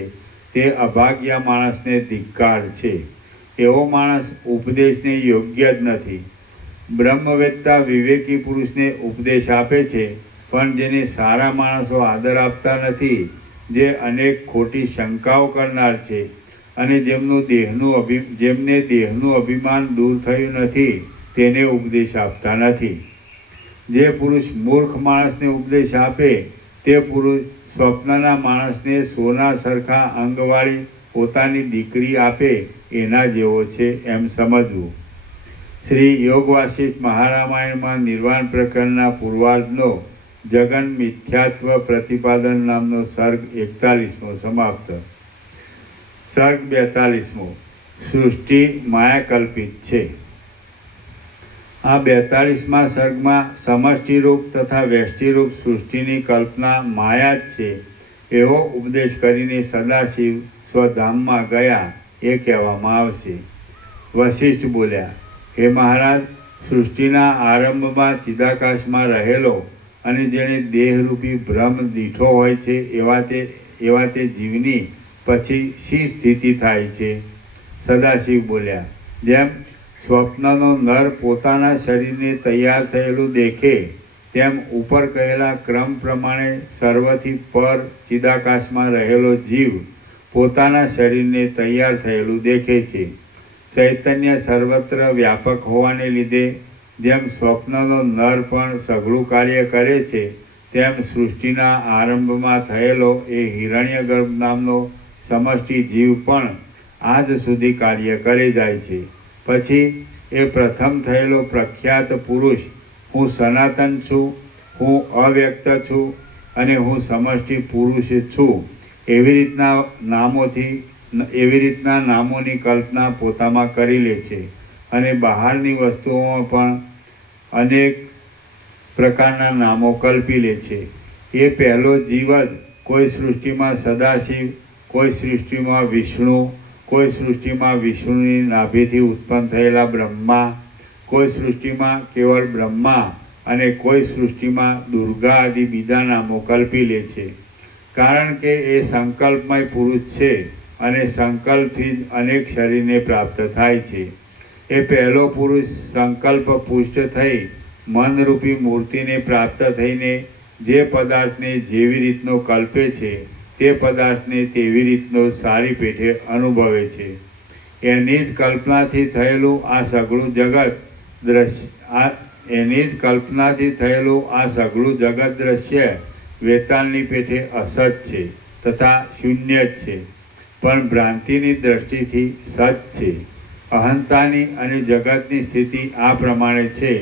તે અભાગ્યા માણસને ધિક્કાર છે. એવો માણસ ઉપદેશને યોગ્ય જ નથી. બ્રહ્મવેત્તા વિવેકી પુરુષને ઉપદેશ આપે છે, પણ જેને સારા માણસો આદર આપતા નથી, જે અનેક ખોટી શંકાઓ કરનાર છે, અને જેમને દેહનું અભિમાન દૂર થયું નથી તેને ઉપદેશ આપતા નથી. જે પુરુષ મૂર્ખ માણસને ઉપદેશ આપે તે પુરુષ સ્વપ્નના માણસને સોના સરખા અંગવાળી પોતાની દીકરી આપે એના જેવો છે એમ સમજવું. શ્રી યોગ વાસિષ્ઠ મહારામાયણમાં નિર્વાણ પ્રકરણના પૂર્વાર્ધનો જગન મિથ્યાત્વ પ્રતિપાદન નામનો સર્ગ 41મો સમાપ્ત. સર્ગ 42મો સૃષ્ટિ માયાકલ્પિત છે. આ 42મા સર્ગમાં સમષ્ટિરૂપ તથા વ્યષ્ટિરૂપ સૃષ્ટિની કલ્પના માયા જ છે એવો ઉપદેશ કરીને સદાશિવ સ્વધામમાં ગયા એ કહેવામાં આવશે. વશિષ્ઠ બોલ્યા, હે મહારાજ, સૃષ્ટિના આરંભમાં ચિદાકાશમાં રહેલો અને જેણે દેહરૂપી ભ્રમ દીઠો હોય છે એવા તે જીવની પછી શી સ્થિતિ થાય છે? સદાશિવ બોલ્યા, જેમ સ્વપ્નનો નર પોતાના શરીરને તૈયાર થયેલું દેખે તેમ ઉપર કહેલા ક્રમ પ્રમાણે સર્વથી પર ચિદાકાશમાં રહેલો જીવ પોતાના શરીરને તૈયાર થયેલું દેખે છે. ચૈતન્ય સર્વત્ર વ્યાપક હોવાને લીધે જેમ સ્વપ્નનો નર પણ સઘળું કાર્ય કરે છે, તેમ સૃષ્ટિના આરંભમાં થયેલો એ હિરણ્યગર્ભ નામનો સમષ્ટિ જીવ પણ આજ સુધી કાર્ય કરે જાય છે. પછી એ પ્રથમ થયેલો પ્રખ્યાત પુરુષ હું સનાતન છું, હું અવ્યક્ત છું અને હું સમષ્ટિ પુરુષ છું એવી રીતના નામોની કલ્પના પોતામાં કરી લે છે, અને બહારની વસ્તુઓમાં પણ અનેક પ્રકારના નામો કલ્પી લે છે. એ પહેલો જીવ જ કોઈ સૃષ્ટિમાં સદાશિવ, કોઈ સૃષ્ટિમાં વિષ્ણુ, કોઈ સૃષ્ટિમાં વિષ્ણુની નાભીથી ઉત્પન્ન થયેલા બ્રહ્મા, કોઈ સૃષ્ટિમાં કેવળ બ્રહ્મા અને કોઈ સૃષ્ટિમાં દુર્ગા આદિ બીજા નામો કલ્પી લે છે. કારણ કે એ સંકલ્પમય પુરુષ છે અને સંકલ્પથી જ અનેક શરીરને પ્રાપ્ત થાય છે. એ પહેલો પુરુષ સંકલ્પ પુષ્ટ થઈ મનરૂપી મૂર્તિને પ્રાપ્ત થઈને જે પદાર્થને જેવી રીતનો કલ્પે છે તે પદાર્થને તેવી રીતનો સારી પેઠે અનુભવે છે. એની જ કલ્પનાથી થયેલું આ સઘળું જગત દ્રશ્ય વેતાલની પેઠે અસત છે તથા શૂન્ય જ છે, પણ ભ્રાંતિની દ્રષ્ટિથી સત છે. અહંતાની અને જગતની સ્થિતિ આ પ્રમાણે છે.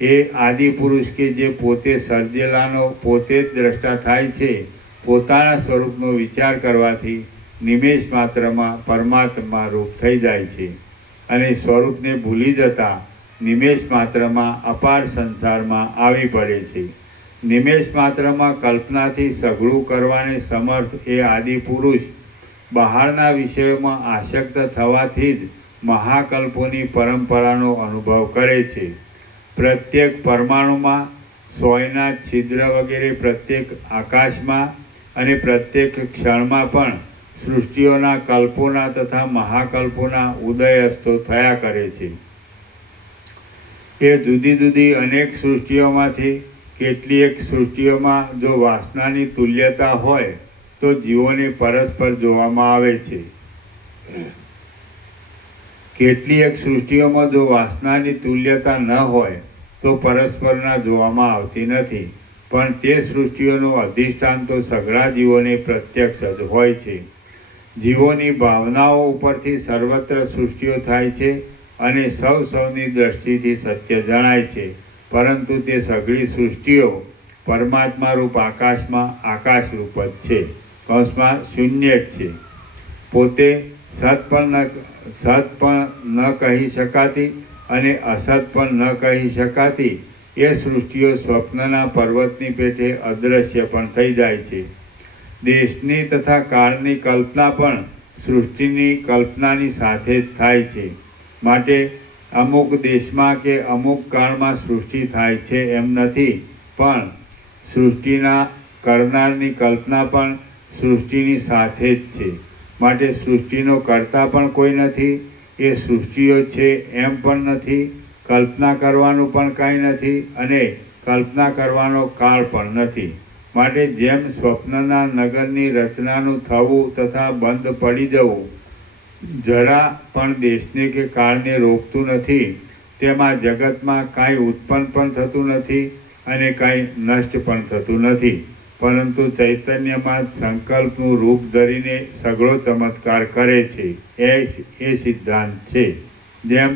એ આદિપુરુષ કે જે પોતે સર્જેલાનો પોતે જ દ્રષ્ટા થાય છે, પોતાના સ્વરૂપનો વિચાર કરવાથી નિમેષ માત્રમાં પરમાત્મા રૂપ થઈ જાય છે અને સ્વરૂપને ભૂલી જતા નિમેષ માત્રમાં અપાર સંસારમાં આવી પડે છે. નિમેષ માત્રમાં કલ્પનાથી સઘળું કરવાને સમર્થ એ આદિ પુરુષ બહારના વિષયોમાં આસક્ત થવાથી જ મહાકલ્પોની પરંપરાનો અનુભવ કરે છે. પ્રત્યેક પરમાણુમાં, સોયના છિદ્ર વગેરે પ્રત્યેક આકાશમાં અને પ્રત્યેક ક્ષણમાં પણ સૃષ્ટિઓના કલ્પોના તથા મહાકલ્પોના ઉદયસ્તો થયા કરે છે. એ જુદી જુદી અનેક સૃષ્ટિઓમાંથી કેટલીક સૃષ્ટિઓમાં જો વાસનાની તુલ્યતા હોય તો જીવોને પરસ્પર જોવામાં આવે છે. કેટલીક સૃષ્ટિઓમાં જો વાસનાની તુલ્યતા ન હોય તો પરસ્પરના જોવામાં આવતી નથી, પણ તે સૃષ્ટિઓનો અધિષ્ઠાન તો સઘળા જીવોને પ્રત્યક્ષ જ હોય છે. જીવોની ભાવનાઓ ઉપરથી સર્વત્ર સૃષ્ટિઓ થાય છે અને સૌની દ્રષ્ટિથી સત્ય જણાય છે, પરંતુ તે સઘળી સૃષ્ટિઓ પરમાત્મા રૂપ આકાશમાં આકાશ રૂપ જ છે, કૌંસમાં શૂન્ય જ છે. પોતે સત પણ ન કહી શકાતી અને અસત પણ ન કહી શકાતી એ સૃષ્ટિઓ સ્વપ્નના પર્વતની પેઠે અદૃશ્ય પણ થઈ જાય છે. દેશની તથા કાળની કલ્પના પણ સૃષ્ટિની કલ્પનાની સાથે જ થાય છે. માટે અમુક દેશમાં કે અમુક કાળમાં સૃષ્ટિ થાય છે એમ નથી, પણ સૃષ્ટિના કરનારની કલ્પના પણ સૃષ્ટિની સાથે જ છે. માટે સૃષ્ટિનો કર્તા પણ કોઈ નથી, એ સૃષ્ટિઓ છે એમ પણ નથી, કલ્પના કરવાનું પણ કાંઈ નથી અને કલ્પના કરવાનો કાળ પણ નથી. માટે જેમ સ્વપ્નના નગરની રચનાનું થવું તથા બંધ પડી જવું જરા પણ દેશને કે કાળને રોકતું નથી, તેમાં જગતમાં કાંઈ ઉત્પન્ન પણ થતું નથી અને કાંઈ નષ્ટ પણ થતું નથી, પરંતુ ચૈતન્યમાં જ સંકલ્પનું રૂપ ધરીને સઘળો ચમત્કાર કરે છે. એ સિદ્ધાંત છે. જેમ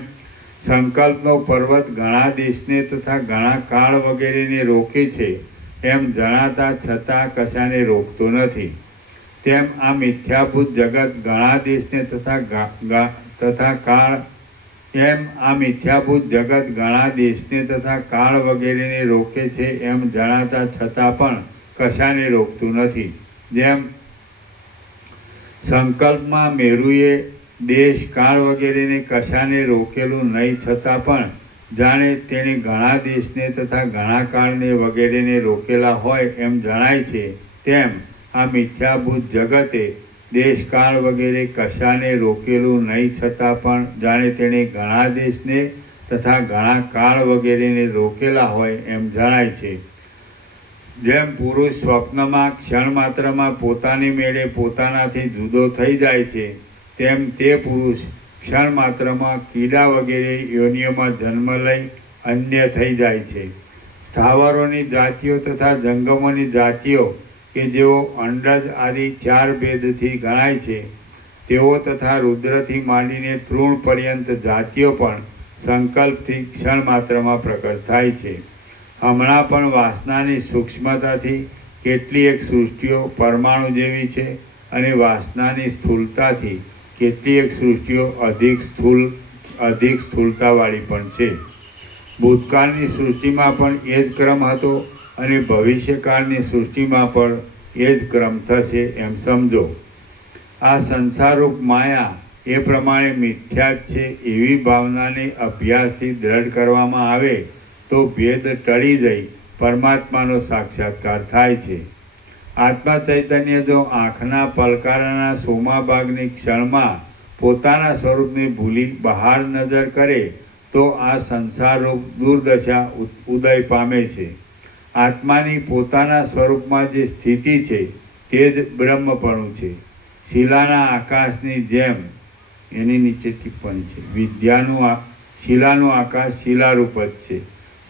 સંકલ્પનો પર્વત ઘણા દેશને તથા ઘણા કાળ વગેરેને રોકે છે, એમ જણાતા છતાં કશાને રોકતો નથી, તેમ આ મિથ્યાભૂત જગત ઘણા દેશને તથા કાળ વગેરેને રોકે છે, એમ જણાતા છતાં પણ કશાને રોકતું નથી. જેમ સંકલ્પમાં મેરુએ દેશ કાળ વગેરેને કશાને રોકેલું નહીં છતાં પણ જાણે તેણે ઘણા દેશને તથા ઘણા કાળને વગેરેને રોકેલા હોય એમ જણાય છે, તેમ આ મિથ્યાભૂત જગતે દેશકાળ વગેરે કશાને રોકેલું નહીં છતાં પણ જાણે તેણે ઘણા દેશને તથા ઘણા કાળ વગેરેને રોકેલા હોય એમ જણાય છે. જેમ પુરુષ સ્વપ્નમાં ક્ષણ માત્રમાં પોતાની મેળે પોતાનાથી જુદો થઈ જાય છે, તેમ તે પુરુષ ક્ષણ માત્રમાં કીડા વગેરે યોનિઓમાં જન્મ લઈ અન્ય થઈ જાય છે. સ્થાવરોની જાતિઓ તથા જંગમોની જાતિઓ કે જેઓ અંડજ આદિ 4 ભેદથી ગણાય છે, તેઓ તથા રુદ્રથી માંડીને તૃણ પર્યંત જાતિઓ પણ સંકલ્પથી ક્ષણ માત્રમાં પ્રકટ થાય છે. હમણાં પણ વાસનાની સૂક્ષ્મતાથી કેટલીક સૃષ્ટિઓ પરમાણુ જેવી છે અને વાસનાની સ્થૂળતાથી કેટલીક સૃષ્ટિઓ અધિક સ્થૂળતાવાળી પણ છે. ભૂતકાળની સૃષ્ટિમાં પણ એ જ ક્રમ હતો અને ભવિષ્યકાળની સૃષ્ટિમાં પણ એ જ ક્રમ થશે એમ સમજો. આ સંસારરૂપ માયા એ પ્રમાણે મિથ્યા જ છે એવી ભાવનાને અભ્યાસથી દ્રઢ કરવામાં આવે તો ભેદ ટળી જઈ પરમાત્માનો સાક્ષાત્કાર થાય છે. આત્મા ચૈતન્ય જો આંખના પલકારાના સોમા ભાગની ક્ષણમાં પોતાના સ્વરૂપને ભૂલી બહાર નજર કરે તો આ સંસારરૂપ દુર્દશા ઉદય પામે છે. આત્માની પોતાના સ્વરૂપમાં જે સ્થિતિ છે તે જ બ્રહ્મપણું છે. શિલાના આકાશની જેમ, એની નીચે ટિપ્પણી છે, શિલાનું આકાશ શિલારૂપ જ છે.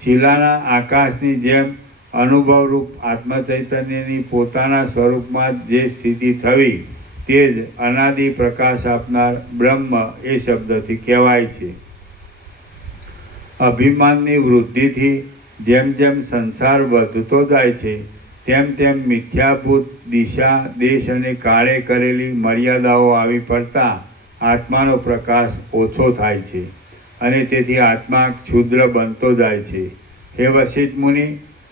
શિલાના આકાશની જેમ અનુભવરૂપ આત્મચૈતન્યની પોતાના સ્વરૂપમાં જે સ્થિતિ થવી તે જ અનાદિ પ્રકાશ આપનાર બ્રહ્મ એ શબ્દથી કહેવાય છે. અભિમાનની વૃદ્ધિથી જેમ જેમ સંસાર વધતો જાય છે તેમ તેમ મિથ્યાભૂત દિશા દેશ અને કાળે કરેલી મર્યાદાઓ આવી પડતા આત્માનો પ્રકાશ ઓછો થાય છે અને તેથી આત્મા ક્ષુદ્ર બનતો જાય છે. હે વશિષ્ઠ મુનિ,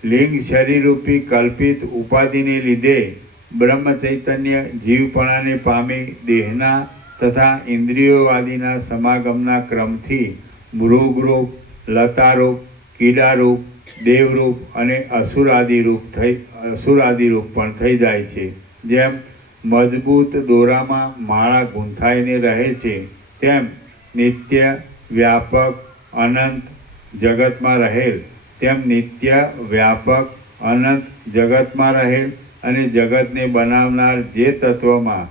લિંગ શરીરરૂપી કલ્પિત ઉપાધિને લીધે બ્રહ્મ ચૈતન્ય જીવપણાને પામી દેહના તથા ઇન્દ્રિયોવાદીના સમાગમના ક્રમથી મૃગરૂપ, લતારૂપ, કીડારૂપ, દેવરૂપ અને અસુરાદિરૂપ પણ થઈ જાય છે. જેમ મજબૂત દોરામાં માળા ગૂંથાઈને રહે છે તેમ નિત્ય વ્યાપક અનંત જગતમાં રહેલ અને જગતને બનાવનાર જે તત્વમાં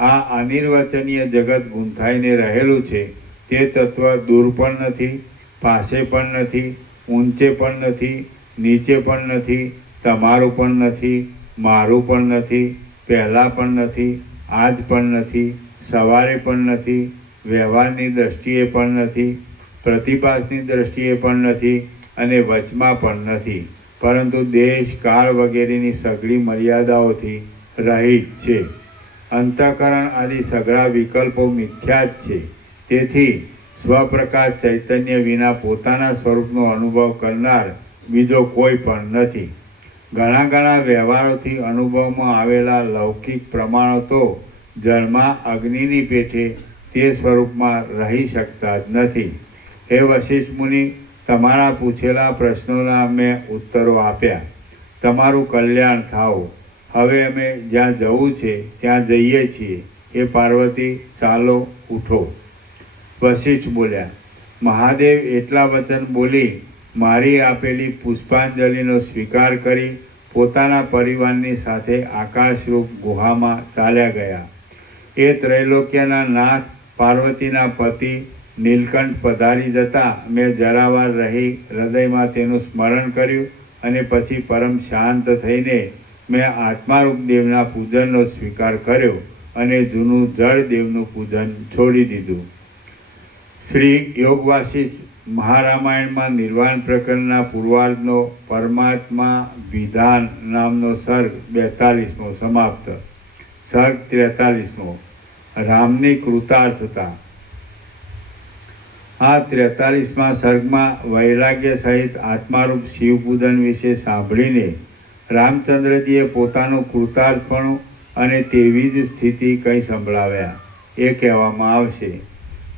આ અનિર્વચનીય જગત ગૂંથાઈને રહેલું છે તે તત્વ દૂર પણ નથી, પાસે પણ નથી, ઊંચે પણ નથી, નીચે પણ નથી, તમારું પણ નથી, મારું પણ નથી, પહેલાં પણ નથી, આજ પણ નથી, સવારે પણ નથી, વ્યવહારની દૃષ્ટિએ પણ નથી, પ્રતિભાસની દૃષ્ટિએ પણ નથી અને વચમાં પણ નથી, પરંતુ દેશ કાળ વગેરેની સઘળી મર્યાદાઓથી રહિત છે. અંતઃકરણ આદિ સઘળા વિકલ્પો મિથ્યા જ છે. તેથી સ્વપ્રકાશ ચૈતન્ય વિના પોતાના સ્વરૂપનો અનુભવ કરનાર બીજો કોઈ પણ નથી. ઘણા વ્યવહારોથી અનુભવમાં આવેલા લૌકિક પ્રમાણો તો જળમાં અગ્નિની પેઠે તે સ્વરૂપમાં રહી શકતા જ નથી. હે વશિષ્ઠ મુનિ, તમારા પૂછેલા પ્રશ્નોના અમે ઉત્તરો આપ્યા. તમારું કલ્યાણ થાઓ. હવે અમે જ્યાં જવું છે ત્યાં જઈએ છીએ. હે પાર્વતી, ચાલો, ઉઠો. વશિષ્ઠ બોલ્યા. મહાદેવ એટલા વચન બોલી મારી આપેલી પુષ્પાંજલિનો સ્વીકાર કરી પોતાના પરિવારની સાથે આકાશરૂપ ગુહામાં ચાલ્યા ગયા. એ ત્રૈલોક્યના નાથ પાર્વતીના પતિ નીલકંઠ પધારી જતા મેં જરાવાર રહી હૃદયમાં તેનું સ્મરણ કર્યું અને પછી પરમ શાંત થઈને મેં આત્મારૂપ દેવના પૂજનનો સ્વીકાર કર્યો અને જૂનું જળ દેવનું પૂજન છોડી દીધું. શ્રી યોગવાસિષ્ઠ મહારામાયણમાં નિર્વાણ પ્રકરણના પૂર્વાર્ધનો પરમાત્મા વિધાન નામનો સર્ગ 42મો સમાપ્ત. સર્ગ 43મો રામની કૃતાર્થતા. આ 43મા સર્ગમાં વૈરાગ્ય સહિત આત્મારૂપ શિવપૂજન વિશે સાંભળીને રામચંદ્રજીએ પોતાનું કૃતાર્થપણું અને તેવી જ સ્થિતિ કંઈ સંભળાવ્યા એ કહેવામાં આવશે.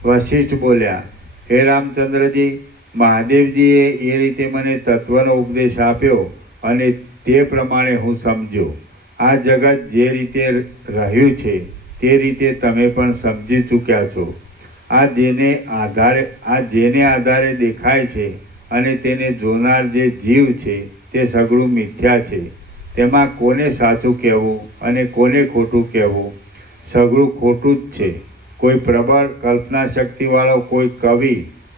વશિષ્ઠ બોલ્યા. હે રામચંદ્રજી, મહાદેવજીએ એ રીતે મને તત્વનો ઉપદેશ આપ્યો અને તે પ્રમાણે હું સમજ્યો. આ જગત જે રીતે રહ્યું છે તે રીતે તમે પણ સમજી ચૂક્યા છો. આ જેને આધારે દેખાય છે અને તેને જોનાર જે જીવ છે તે સઘળું મિથ્યા છે. તેમાં કોને સાચું કહેવું અને કોને ખોટું કહેવું? સઘળું ખોટું જ છે. કોઈ પ્રબળ કલ્પના શક્તિવાળો કોઈ કવિ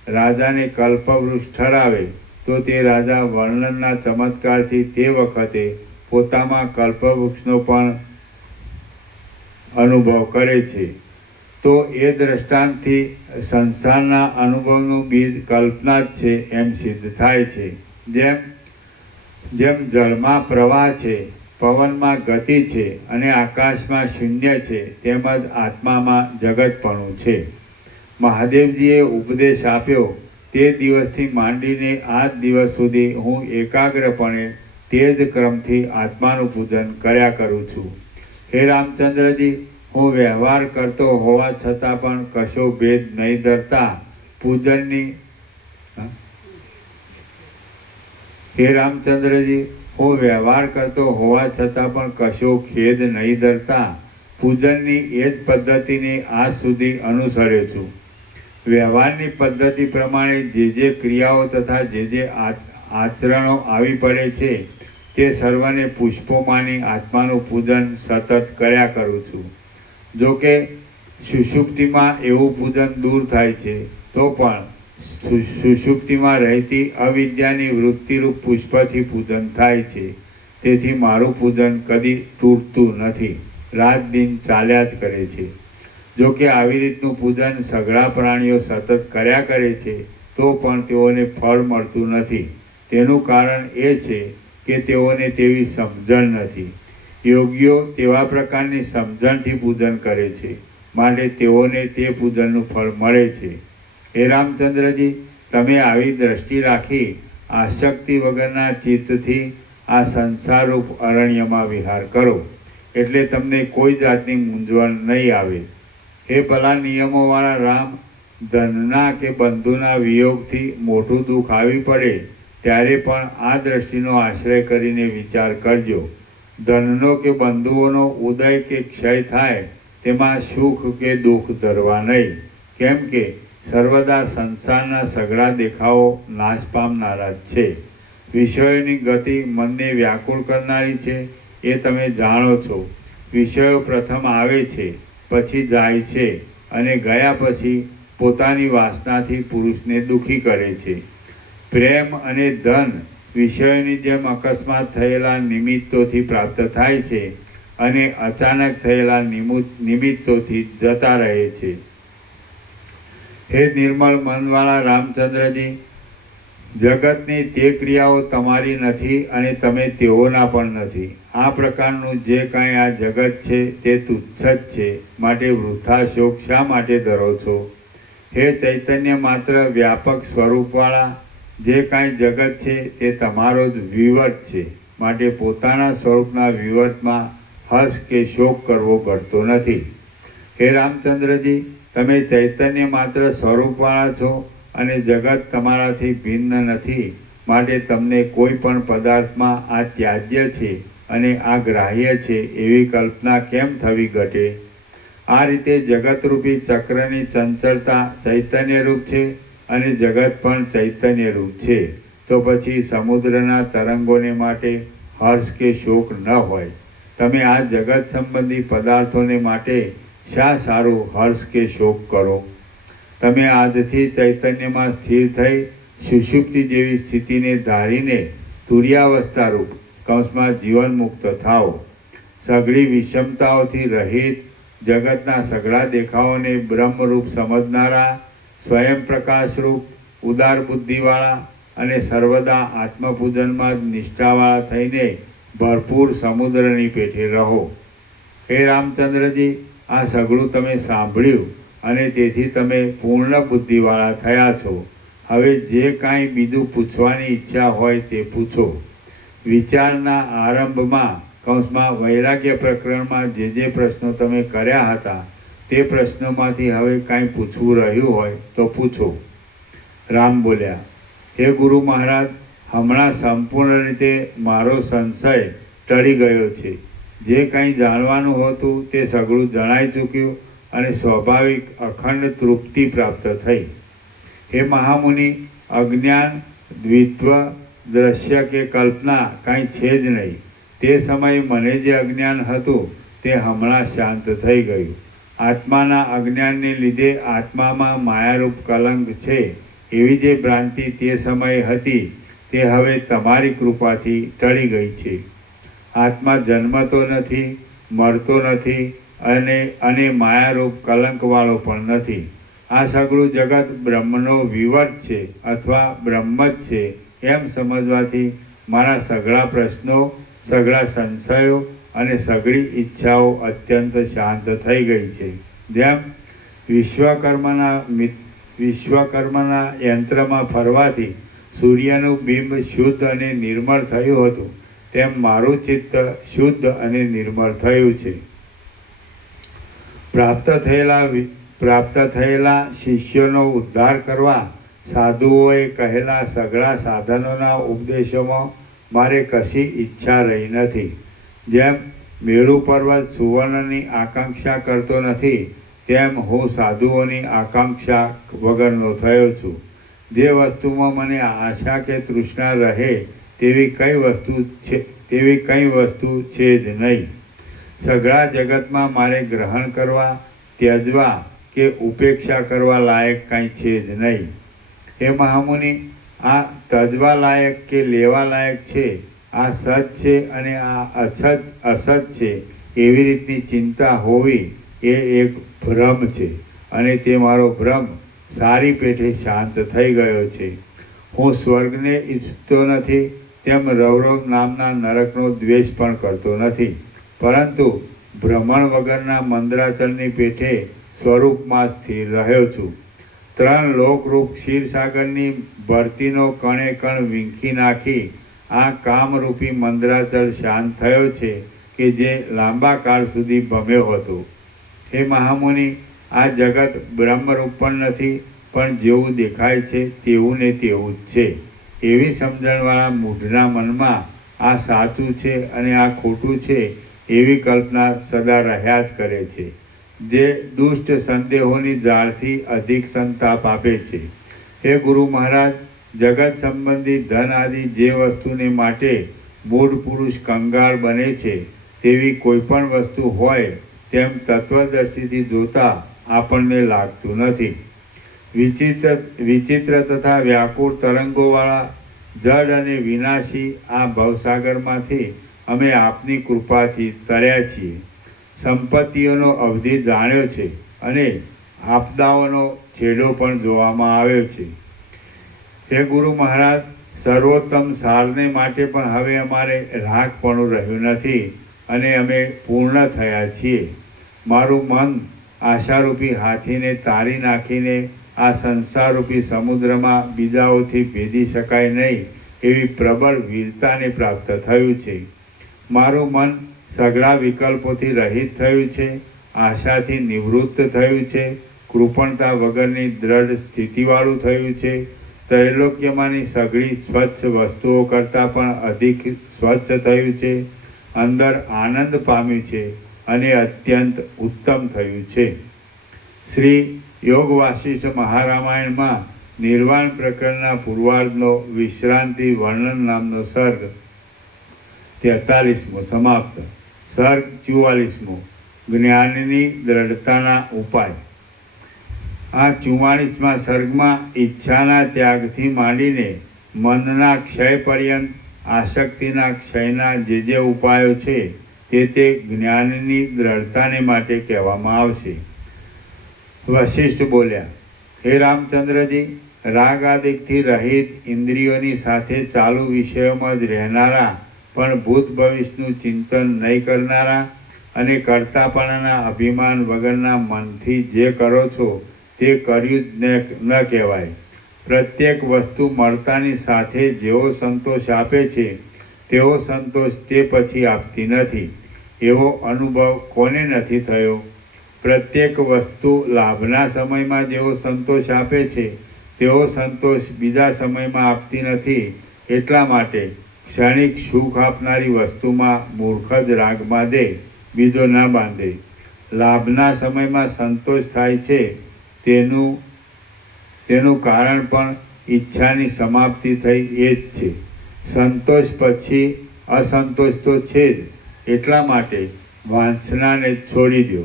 રાજાને કલ્પવૃક્ષ ઠરાવે તો તે રાજા વર્ણનના ચમત્કારથી તે વખતે પોતામાં કલ્પવૃક્ષનો પણ અનુભવ કરે છે. તો એ દ્રષ્ટાંતથી સંસારના અનુભવનું બીજ કલ્પના જ છે એમ સિદ્ધ થાય છે. જેમ જળમાં પ્રવાહ છે, પવનમાં ગતિ છે અને આકાશમાં શૂન્ય છે, તેમજ આત્મામાં જગતપણું છે. મહાદેવજીએ ઉપદેશ આપ્યો તે દિવસથી માંડીને આજ દિવસ સુધી હું એકાગ્રપણે તે જ ક્રમથી આત્માનું પૂજન કર્યા કરું છું. હે રામચંદ્રજી, હું વ્યવહાર કરતો હોવા છતાં પણ કશો ભેદ નહીં ધરતા પૂજનની હે રામચંદ્રજી, હું વ્યવહાર કરતો હોવા છતાં પણ કશો ખેદ નહીં ધરતા પૂજનની એ જ પદ્ધતિને આજ સુધી અનુસર્યો છું. વ્યવહારની પદ્ધતિ પ્રમાણે જે ક્રિયાઓ તથા જે આચરણો આવી પડે છે તે સર્વને પુષ્પોમાંની આત્માનું પૂજન સતત કર્યા કરું છું. જો કે સુષુપ્તિમાં એવું પૂજન દૂર થાય છે તો પણ સુષુપ્તિમાં રહેતી અવિદ્યાની વૃત્તિરૂપ પુષ્પથી પૂજન થાય છે. તેથી મારું પૂજન કદી તૂટતું નથી, રાત દિન ચાલ્યા જ કરે છે. જો કે આવી રીતનું પૂજન સઘળા પ્રાણીઓ સતત કર્યા કરે છે તો પણ તેઓને ફળ મળતું નથી. તેનું કારણ એ છે કે તેઓને તેવી સમજણ નથી. યોગીઓ તેવા પ્રકારની સમજણથી પૂજન કરે છે, માટે તેઓને તે પૂજનનું ફળ મળે છે. હે રામચંદ્રજી, તમે આવી દ્રષ્ટિ રાખી આસક્તિ વગરના ચિત્તથી આ સંસારરૂપ અરણ્યમાં વિહાર કરો, એટલે તમને કોઈ જાતની મૂંઝવણ નહીં આવે. હે ભલા નિયમોવાળા રામ, ધનના કે બંધુના વિયોગથી મોટું દુઃખ આવી પડે ત્યારે પણ આ દ્રષ્ટિનો આશ્રય કરીને વિચાર કરજો. ધનનો કે બંધુઓનો ઉદય કે ક્ષય થાય તેમાં સુખ કે દુઃખ ધરવા નહીં, કેમ કે સર્વદા સંસારના સઘળા દેખાવો નાશ પામનારા જ છે. વિષયોની ગતિ મનને વ્યાકુળ કરનારી છે, એ તમે જાણો છો. વિષયો પ્રથમ આવે છે, પછી જાય છે, અને ગયા પછી પોતાની વાસનાથી પુરુષને દુઃખી કરે છે. પ્રેમ અને ધન વિષયોની જેમ અકસ્માત થયેલા નિમિત્તોથી પ્રાપ્ત થાય છે અને અચાનક થયેલા નિમિત્તોથી જતા રહે છે. હે નિર્મળ મનવાળા રામચંદ્રજી, જગતની તે ક્રિયાઓ તમારી નથી અને તમે તેઓના પણ નથી. આ પ્રકારનું જે કાંઈ આ જગત છે તે તુચ્છ જ છે, માટે વૃથા શોક શા માટે ધરો છો? હે ચૈતન્ય માત્ર વ્યાપક સ્વરૂપવાળા, જે કાંઈ જગત છે તે તમારો જ વિવર્ત છે, માટે પોતાના સ્વરૂપના વિવર્તમાં હર્ષ કે શોક કરવો ઘટતો નથી. હે રામચંદ્રજી, તમે ચૈતન્ય માત્ર સ્વરૂપવાળા છો અને જગત તમારાથી ભિન્ન નથી, માટે તમને કોઈ પણ પદાર્થમાં આ ત્યાજ્ય છે અને આ ગ્રાહ્ય છે એવી કલ્પના કેમ થવી ઘટે? આ રીતે જગતરૂપી ચક્રની ચંચળતા ચૈતન્યરૂપ છે અને જગત પણ ચૈતન્યરૂપ છે. તો પછી સમુદ્રના તરંગોને માટે હર્ષ કે શોક ન હોય. તમે આ જગત સંબંધી પદાર્થોને માટે શા સારું હર્ષ કે શોક કરો? તમે આજથી ચૈતન્યમાં સ્થિર થઈ સુષુપ્તિ જેવી સ્થિતિને ધારીને તુર્યાવસ્થારૂપ કૌંસમાં જીવન મુક્ત થાઓ. સઘળી વિષમતાઓથી રહિત જગતના સઘળા દેખાવોને બ્રહ્મરૂપ સમજનારા, સ્વયં પ્રકાશરૂપ ઉદાર બુદ્ધિવાળા અને સર્વદા આત્મપૂજનમાં જ નિષ્ઠાવાળા થઈને ભરપૂર સમુદ્રની પેઠે રહો. હે રામચંદ્રજી, આ સઘળું તમે સાંભળ્યું અને તેથી તમે પૂર્ણ બુદ્ધિવાળા થયા છો. હવે જે કાંઈ બીજું પૂછવાની ઈચ્છા હોય તે પૂછો. વિચારના આરંભમાં કૌંસમાં વૈરાગ્ય પ્રકરણમાં જે પ્રશ્નો તમે કર્યા હતા તે પ્રશ્નોમાંથી હવે કાંઈ પૂછવું રહ્યું હોય તો પૂછો. રામ બોલ્યા, હે ગુરુ મહારાજ, હમણાં સંપૂર્ણ રીતે મારો સંશય ટળી ગયો છે. જે કંઈ જાણવાનું હતું તે સઘળું જણાઈ ચૂક્યું અને સ્વાભાવિક અખંડ તૃપ્તિ પ્રાપ્ત થઈ. હે મહામુનિ, અજ્ઞાન, દ્વિત્વ, દ્રશ્ય કે કલ્પના કાંઈ છે જ નહીં. તે સમયે મને જે અજ્ઞાન હતું તે હમણાં શાંત થઈ ગયું. આત્માના અજ્ઞાનને લીધે આત્મામાં માયારૂપ કલંક છે એવી જે ભ્રાંતિ તે સમયે હતી તે હવે તમારી કૃપાથી ટળી ગઈ છે. આત્મા જન્મતો નથી, મરતો નથી અને માયારૂપ કલંકવાળો પણ નથી. આ સઘળું જગત બ્રહ્મનો વિવર્ત છે અથવા બ્રહ્મ જ છે એમ સમજવાથી મારા સઘળા પ્રશ્નો, સઘળા સંશયો અને સઘળી ઈચ્છાઓ અત્યંત શાંત થઈ ગઈ છે. જેમ વિશ્વકર્માના યંત્રમાં ફરવાથી સૂર્યનું બિંબ શુદ્ધ અને નિર્મળ થયું હતું, તેમ મારું ચિત્ત શુદ્ધ અને નિર્મળ થયું છે. પ્રાપ્ત થયેલા શિષ્યોનો ઉદ્ધાર કરવા સાધુઓએ કહેલા સઘળા સાધનોના ઉપદેશોમાં મારે કશી ઈચ્છા રહી નથી. જેમ મેરુ પર્વત સુવર્ણની આકાંક્ષા કરતો નથી, તેમ હું સાધુઓની આકાંક્ષા વગરનો થયો છું. જે વસ્તુમાં મને આશા કે તૃષ્ણા રહે તેવી કઈ વસ્તુ છે જ નહીં. સઘળા જગતમાં મારે ગ્રહણ કરવા, ત્યજવા કે ઉપેક્ષા કરવા લાયક કાંઈ છે જ નહીં. હે મહામુનિ, આ તજવા લાયક કે લેવા લાયક છે, આ સત છે અને આ અસત છે એવી રીતની ચિંતા હોવી એ એક ભ્રમ છે અને તે મારો ભ્રમ સારી પેઠે શાંત થઈ ગયો છે. હું સ્વર્ગને ઈચ્છતો નથી તેમ રૌરવ નામના નરકનો દ્વેષ પણ કરતો નથી, પરંતુ ભ્રમણ વગરના મંદરાચલની પેઠે સ્વરૂપમાં સ્થિર રહ્યો છું. 3 લોકરૂપ ક્ષીરસાગરની ભરતીનો કણે કણ વીંખી નાખી આ કામરૂપી મંદરાચલ શાંત થયો છે કે જે લાંબા કાળ સુધી ભમ્યો હતો. હે મહામુનિ, આ જગત બ્રહ્મરૂપ પણ નથી, પણ જેવું દેખાય છે તેવું ને તેવું જ છે. એવી સમજણવાળા મૂઢના મનમાં આ સાચું છે અને આ ખોટું છે એવી કલ્પના સદા રહ્યા જ કરે છે, જે દુષ્ટ સંદેહોની જાળથી અધિક સંતાપ આપે છે. હે ગુરુ મહારાજ, જગત સંબંધી ધન આદિ જે વસ્તુને માટે મૂઢ પુરુષ કંગાળ બને છે તેવી કોઈ પણ વસ્તુ હોય તેમ તત્વદર્શીથી જોતા આપણને લાગતું નથી. વિચિત્ર તથા વ્યાકુળ તરંગોવાળા જડ અને વિનાશી આ ભવસાગરમાંથી અમે આપની કૃપાથી તર્યા છીએ. સંપત્તિઓનો અવધિ જાણ્યો છે અને આપદાઓનો છેડો પણ જોવામાં આવ્યો છે. હે ગુરુ મહારાજ, સર્વોત્તમ સારને માટે પણ હવે અમારે રાગપણું રહ્યું નથી અને અમે પૂર્ણ થયા છીએ. મારું મન આશારૂપી હાથીને તારી નાખીને આ સંસારરૂપી સમુદ્રમાં બીજાઓથી ભેદી શકાય નહીં એવી પ્રબળ વીરતાને પ્રાપ્ત થયું છે. મારું મન સઘળા વિકલ્પોથી રહિત થયું છે, આશાથી નિવૃત્ત થયું છે, કૃપણતા વગરની દ્રઢ સ્થિતિવાળું થયું છે, ત્રૈલોક્યમાંની સઘળી સ્વચ્છ વસ્તુઓ કરતાં પણ અધિક સ્વચ્છ થયું છે, અંદર આનંદ પામ્યું છે અને અત્યંત ઉત્તમ થયું છે. શ્રી યોગ વાસિષ્ઠ મહારામાયણમાં નિર્વાણ પ્રકરણના પૂર્વાર્ધનો વિશ્રાંતિ વર્ણન નામનો સર્ગ 43મો સમાપ્ત. સર્ગ 44મો જ્ઞાનની દ્રઢતાના ઉપાય. આ 44મા સર્ગમાં ઈચ્છાના ત્યાગથી માંડીને મનના ક્ષય પર્યંત આસક્તિના ક્ષયના જે ઉપાયો છે તે જ્ઞાનની દ્રઢતાને માટે કહેવામાં આવશે. વશિષ્ઠ બોલ્યા, હે રામચંદ્રજી, રાગ આદિકથી રહિત ઇન્દ્રિયોની સાથે ચાલુ વિષયોમાં જ રહેનારા પણ ભૂત ભવિષ્યનું ચિંતન નહીં કરનારા અને કરતાપણાના અભિમાન વગરના મનથી જે કરો છો તે કર્યું જ ન કહેવાય. પ્રત્યેક વસ્તુ મળતાની સાથે જેવો સંતોષ આપે છે તેવો સંતોષ તે પછી આપતી નથી. એવો અનુભવ કોને નથી થયો? પ્રત્યેક વસ્તુ લાભના સમયમાં જેવો સંતોષ આપે છે તેવો સંતોષ બીજા સમયમાં આપતી નથી. એટલા માટે ક્ષણિક સુખ આપનારી વસ્તુમાં મૂર્ખ જ રાગ બાંધે, બીજો ના બાંધે. લાભના સમયમાં સંતોષ થાય છે તેનું કારણ પણ ઈચ્છાની સમાપ્તિ થઈ એ જ છે. સંતોષ પછી અસંતોષ તો છે જ, એટલા માટે વાંસનાને છોડી દો.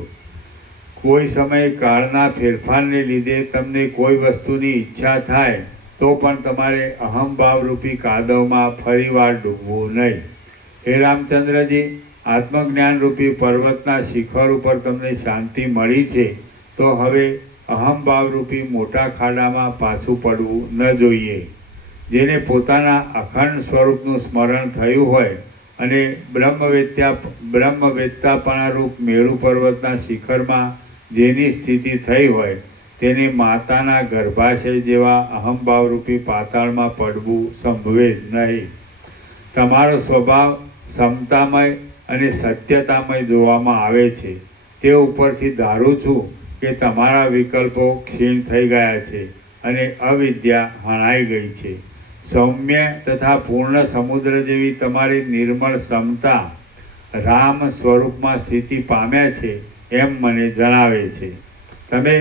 કોઈ સમયે કાળના ફેરફારને લીધે તમને કોઈ વસ્તુની ઈચ્છા થાય તો પણ તમારે અહમભાવરૂપી કાદવમાં ફરીવાર ડૂબવું નહીં. હે રામચંદ્રજી, આત્મજ્ઞાનરૂપી પર્વતના શિખર ઉપર તમને શાંતિ મળી છે તો હવે અહમભાવરૂપી મોટા ખાડામાં પાછું પડવું ન જોઈએ. જેને પોતાના અખંડ સ્વરૂપનું સ્મરણ થયું હોય અને બ્રહ્મવેત્તાપણારૂપ મેરુ પર્વતના શિખરમાં જેની સ્થિતિ થઈ હોય તેને માતાના ગર્ભાશય જેવા અહમભાવરૂપી પાતાળમાં પડવું સંભવે જ નહીં. તમારો સ્વભાવ સમતામય અને સત્યતામય જોવામાં આવે છે. તે ઉપરથી ધારું છું કે તમારા વિકલ્પો ક્ષીણ થઈ ગયા છે અને અવિદ્યા હણાઈ ગઈ છે. સૌમ્ય તથા પૂર્ણ સમુદ્ર જેવી તમારી નિર્મળ સમતા રામ સ્વરૂપમાં સ્થિતિ પામ્યા છે એમ મને જણાવે છે. તમે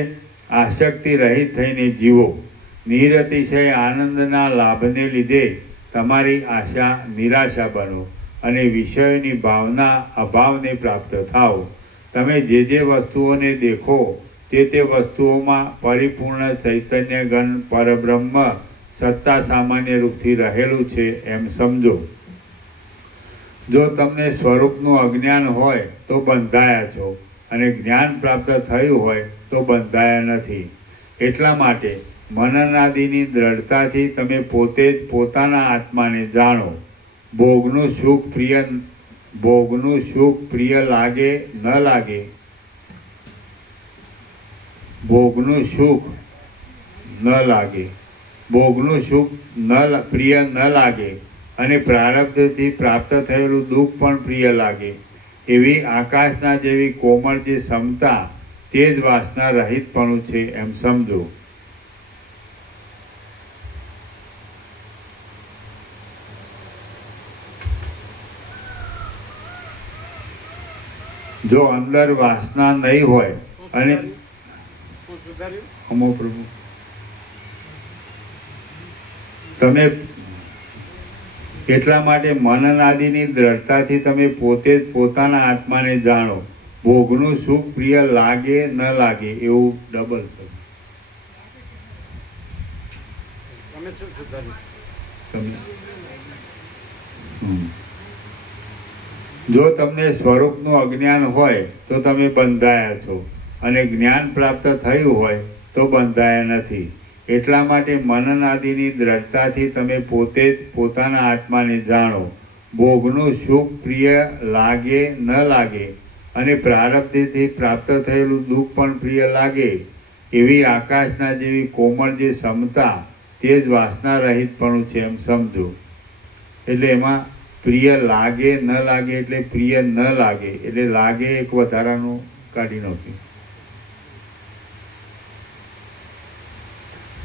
આસક્તિ રહિત થઈને જીવો. નિરતિશય આનંદના લાભને લીધે તમારી આશા નિરાશા બનો અને વિષયોની ભાવના અભાવને પ્રાપ્ત થાઓ. તમે જે વસ્તુઓને દેખો તે વસ્તુઓમાં પરિપૂર્ણ ચૈતન્ય ઘન પરબ્રહ્મ સત્તા સામાન્ય રૂપથી રહેલું છે એમ સમજો. જો તમને સ્વરૂપનું અજ્ઞાન હોય તો બંધાયા છો અને જ્ઞાન પ્રાપ્ત થયું હોય તો બંધાયા નથી. એટલા માટે મનનાદિની દ્રઢતાથી તમે પોતે જ પોતાના આત્માને જાણો ભોગનું સુખ પ્રિય લાગે ન લાગે, ભોગનું સુખ ન લાગે, ભોગનું સુખ પ્રિય ન લાગે અને પ્રારબ્ધથી પ્રાપ્ત થયેલું દુઃખ પણ પ્રિય લાગે એવી આકાશના જેવી કોમળ જે ક્ષમતા તે જ વાસના રહિતપણું છે એમ સમજો. જો અંદર વાસના નહીં હોય અને હું સુધાર્યું. અમો પ્રભુ તમે એટલા માટે મનન આદિની દ્રઢતાથી તમે પોતે જ પોતાના આત્માને જાણો. ભોગનું સુખ પ્રિય લાગે ન લાગે એવું ડબલ શબ્દ. તમે શું સુધાર્યું? તમે જો તમને સ્વરૂપનું અજ્ઞાન હોય તો તમે બંધાયા છો અને જ્ઞાન પ્રાપ્ત થયું હોય તો બંધાયા નથી. એટલા માટે મનન આદિની દ્રઢતાથી તમે પોતે જ પોતાના આત્માને જાણો. ભોગનું સુખ પ્રિય લાગે ન લાગે અને પ્રારબ્ધથી પ્રાપ્ત થયેલું દુઃખ પણ પ્રિય લાગે એવી આકાશના જેવી કોમળ જે ક્ષમતા તે જ વાસના રહિતપણું છે એમ સમજો. એટલે એમાં પ્રિય લાગે ન લાગે એટલે પ્રિય ન લાગે એટલે લાગે એક વધારાનું કાઢી નાખ્યું.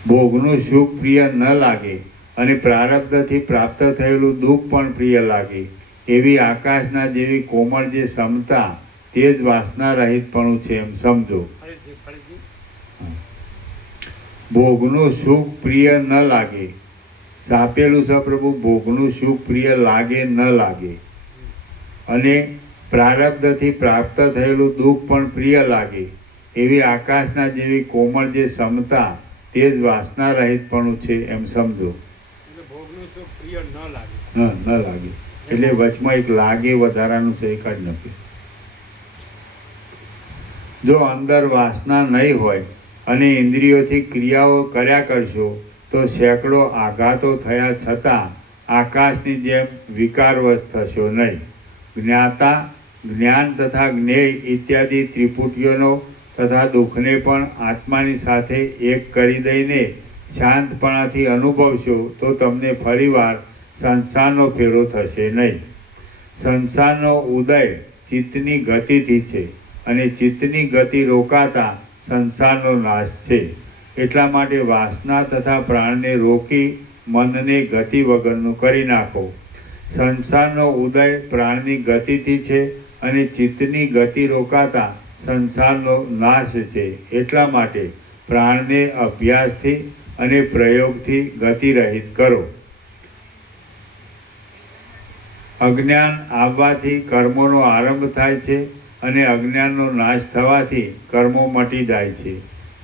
ભોગનું સુખ પ્રિય ન લાગે અને પ્રારબ્ધથી પ્રાપ્ત થયેલું દુઃખ પણ પ્રિય લાગે એવી આકાશના જેવી કોમળ જે ક્ષમતા તે જ વાસના રહિતપણું છે એમ સમજો. ભોગનું સુખ પ્રિય ન લાગે, સાપેલું છે પ્રભુ. ભોગનું સુખ પ્રિય લાગે ન લાગે અને પ્રારબ્ધથી પ્રાપ્ત થયેલું દુઃખ પણ પ્રિય લાગે એવી આકાશના જેવી કોમળ જે ક્ષમતા તે જ વાસના રહિતપણું છે એમ સમજો. ભોગનું સુખ પ્રિય ન લાગે. ન લાગે એટલે વચમાં એક લાગે વધારાનું છે એક જ નથી. જો અંદર વાસના નહીં હોય અને ઇન્દ્રિયોથી ક્રિયાઓ કર્યા કરશો તો સેંકડો આઘાતો થયા છતાં આકાશની જેમ વિકારવશ થશો નહીં. જ્ઞાતા, જ્ઞાન તથા જ્ઞેય ઇત્યાદિ ત્રિપુટીઓનો તથા દુઃખને પણ આત્માની સાથે એક કરી દઈને શાંતપણાથી અનુભવશો તો તમને ફરીવાર સંસારનો ફેરો થશે નહીં. સંસારનો ઉદય ચિત્તની ગતિથી છે અને ચિત્તની ગતિ રોકાતા સંસારનો નાશ છે. એટલા માટે વાસના તથા પ્રાણને રોકી મનને ગતિ વગરનું કરી નાખો. સંસારનો ઉદય પ્રાણની ગતિથી છે અને ચિત્તની ગતિ રોકાતા સંસારનો નાશ છે. એટલા માટે પ્રાણને અભ્યાસથી અને પ્રયોગથી ગતિરહિત કરો. અજ્ઞાન આવવાથી કર્મોનો આરંભ થાય છે અને અજ્ઞાનનો નાશ થવાથી કર્મો મટી જાય છે.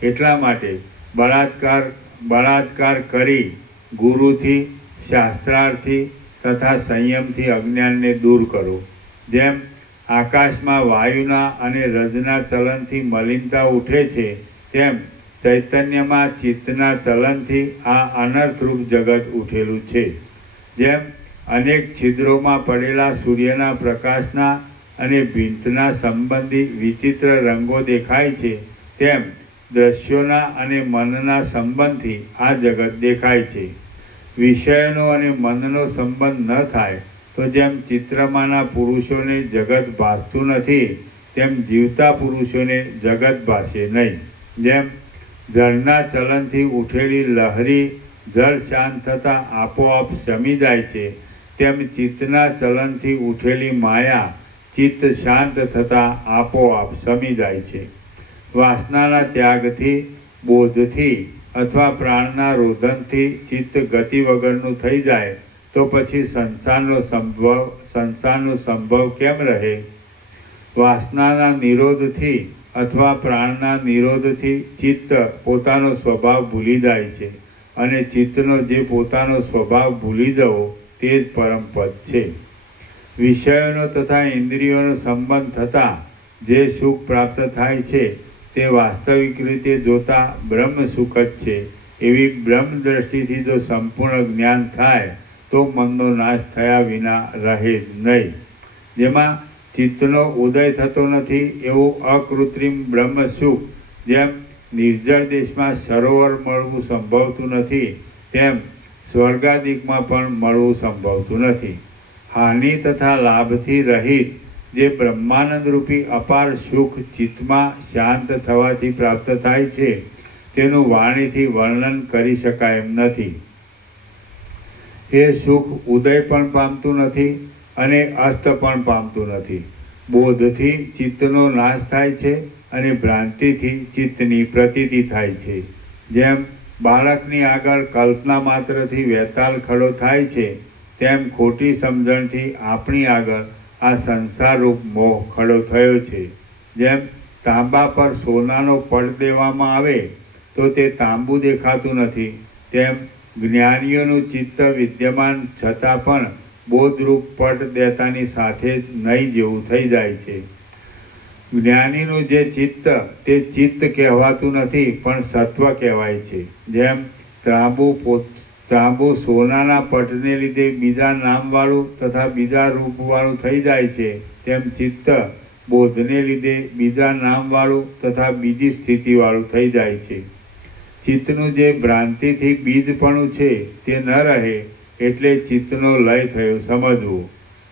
એટલા માટે બળાત્કાર કરી ગુરુથી, શાસ્ત્રાર્થી તથા સંયમથી અજ્ઞાનને દૂર કરો. જેમ આકાશમાં વાયુના અને રજના ચલનથી મલિનતા ઉઠે છે તેમ ચૈતન્યમાં ચિત્તના ચલનથી આ અનર્થરૂપ જગત ઉઠેલું છે. જેમ અનેક છિદ્રોમાં પડેલા સૂર્યના પ્રકાશના અને ભીંતના સંબંધી વિચિત્ર રંગો દેખાય છે તેમ દ્રશ્યોના અને મનના સંબંધથી આ જગત દેખાય છે. વિષયનો અને મનનો સંબંધ ન થાય તો જેમ ચિત્રમાંના પુરુષોને જગત ભાસતું નથી તેમ જીવતા પુરુષોને જગત ભાસે નહીં. જેમ જળના ચલનથી ઉઠેલી લહેરી જળ શાંત થતાં આપોઆપ શમી જાય છે તેમ ચિત્તના ચલનથી ઉઠેલી માયા ચિત્ત શાંત થતાં આપોઆપ શમી જાય છે. વાસનાના ત્યાગથી, બોધથી અથવા પ્રાણના રોધનથી ચિત્ત ગતિ વગરનું થઈ જાય તો પછી સંસારનો સંભવ કેમ રહે? વાસનાના નિરોધથી અથવા પ્રાણના નિરોધથી ચિત્ત પોતાનો સ્વભાવ ભૂલી જાય છે અને ચિત્તનો જે પોતાનો સ્વભાવ ભૂલી જવો તે જ પરમપદ છે. વિષયોનો તથા ઇન્દ્રિયોનો સંબંધ થતાં જે સુખ પ્રાપ્ત થાય છે તે વાસ્તવિક રીતે જોતા બ્રહ્મ સુખ જ છે એવી બ્રહ્મ દ્રષ્ટિથી જો સંપૂર્ણ જ્ઞાન થાય તો મનનો નાશ થયા વિના રહે જ નહીં. જેમાં ચિત્તનો ઉદય થતો નથી એવું અકૃત્રિમ બ્રહ્મ સુખ જેમ નિર્જળ દેશમાં સરોવર મળવું સંભવતું નથી, તેમ સ્વર્ગાદિકમાં પણ મળવું સંભવતું નથી. હાનિ તથા લાભથી રહિત જે બ્રહ્માનંદ રૂપી અપાર સુખ ચિત્તમાં શાંત થવાથી પ્રાપ્ત થાય છે તેનું વાણીથી વર્ણન કરી શકાય એમ નથી. એ સુખ ઉદય પણ પામતું નથી અને અસ્ત પણ પામતું નથી. બોધથી ચિત્તનો નાશ થાય છે અને ભ્રાંતિથી ચિત્તની પ્રતીતિ થાય છે. જેમ બાળકની આગળ કલ્પના માત્રથી વેતાલ ખડો થાય છે, તેમ ખોટી સમજણથી આપણી આગળ આ સંસારરૂપ મોહ ખડો થયો છે. જેમ તાંબા પર સોનાનો પડ દેવામાં આવે તો તે તાંબુ દેખાતું નથી, તેમ જ્ઞાનીઓનું ચિત્ત વિદ્યમાન છતાં પણ બોધરૂપ પટ દેતાની સાથે જ નહીં જેવું થઈ જાય છે. જ્ઞાનીનું જે ચિત્ત તે ચિત્ત કહેવાતું નથી પણ સત્વ કહેવાય છે. જેમ તાંબુ સોનાના પટને લીધે બીજા નામવાળું તથા બીજા રૂપવાળું થઈ જાય છે, તેમ ચિત્ત બોધને લીધે બીજા નામવાળું તથા બીજી સ્થિતિવાળું થઈ જાય છે. ચિત્તનું જે ભ્રાંતિથી બીજપણું છે તે ન રહે એટલે ચિત્તનો લય થયો સમજવું.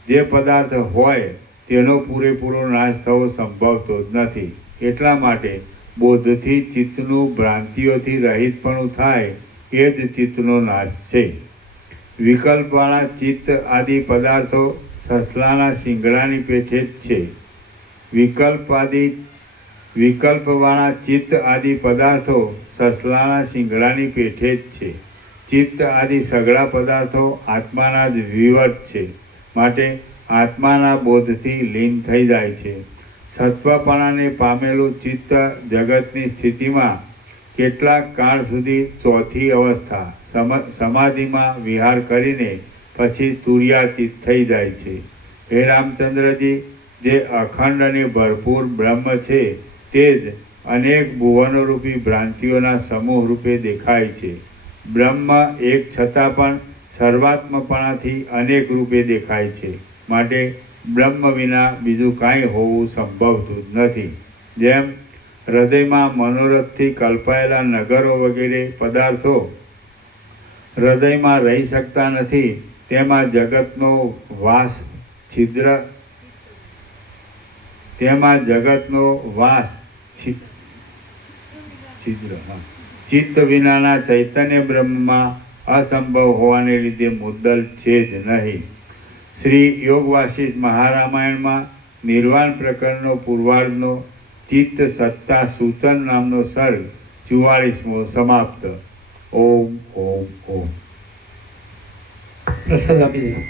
જે પદાર્થ હોય તેનો પૂરેપૂરો નાશ થવો સંભવતો જ નથી. એટલા માટે બોધથી ચિત્તનું ભ્રાંતિઓથી રહિતપણું થાય એ જ ચિત્તનો નાશ છે. વિકલ્પવાળા ચિત્ત આદિ પદાર્થો સસલાના શિંગડાની પેઠે જ છે. વિકલ્પવાળા ચિત્ત આદિ પદાર્થો સસલાના શિંગડાની પેઠે જ છે. ચિત્ત આદિ સઘળા પદાર્થો આત્માના જ વિવર્ત છે, માટે આત્માના બોધથી લીન થઈ જાય છે. સત્વપણાને પામેલું ચિત્ત જગતની સ્થિતિમાં કેટલાક કાળ સુધી ચોથી અવસ્થા સમાધિમાં વિહાર કરીને પછી તુર્યાતીત થઈ જાય છે. હે રામચંદ્રજી, જે અખંડ અને ભરપૂર બ્રહ્મ છે તે જ અનેક ભુવનોરૂપી ભ્રાંતિઓના સમૂહ રૂપે દેખાય છે. બ્રહ્મ એક છતાં પણ સર્વાત્મપણાથી અનેક રૂપે દેખાય છે, માટે બ્રહ્મ વિના બીજું કાંઈ હોવું સંભવતું જ નથી. જેમ હૃદયમાં મનોરથથી કલ્પાયેલા નગરો વગેરે પદાર્થો હૃદયમાં રહી શકતા નથી, તેમાં જગતનો વાસ છિદ્ર ચિત્ત વિનાના ચૈતન્ય બ્રહ્મમાં અસંભવ હોવાને લીધે મુદ્દલ છે જ નહીં. શ્રી યોગ વાસિષ્ઠ મહારામાયણમાં નિર્વાણ પ્રકરણનો પૂર્વાર્ધનો ચિત્ત સત્તા સૂચન નામનો સર્ગ 44મો સમાપ્ત. ઓમ ઓમ ઓમ. પ્રસાદ આપી દો.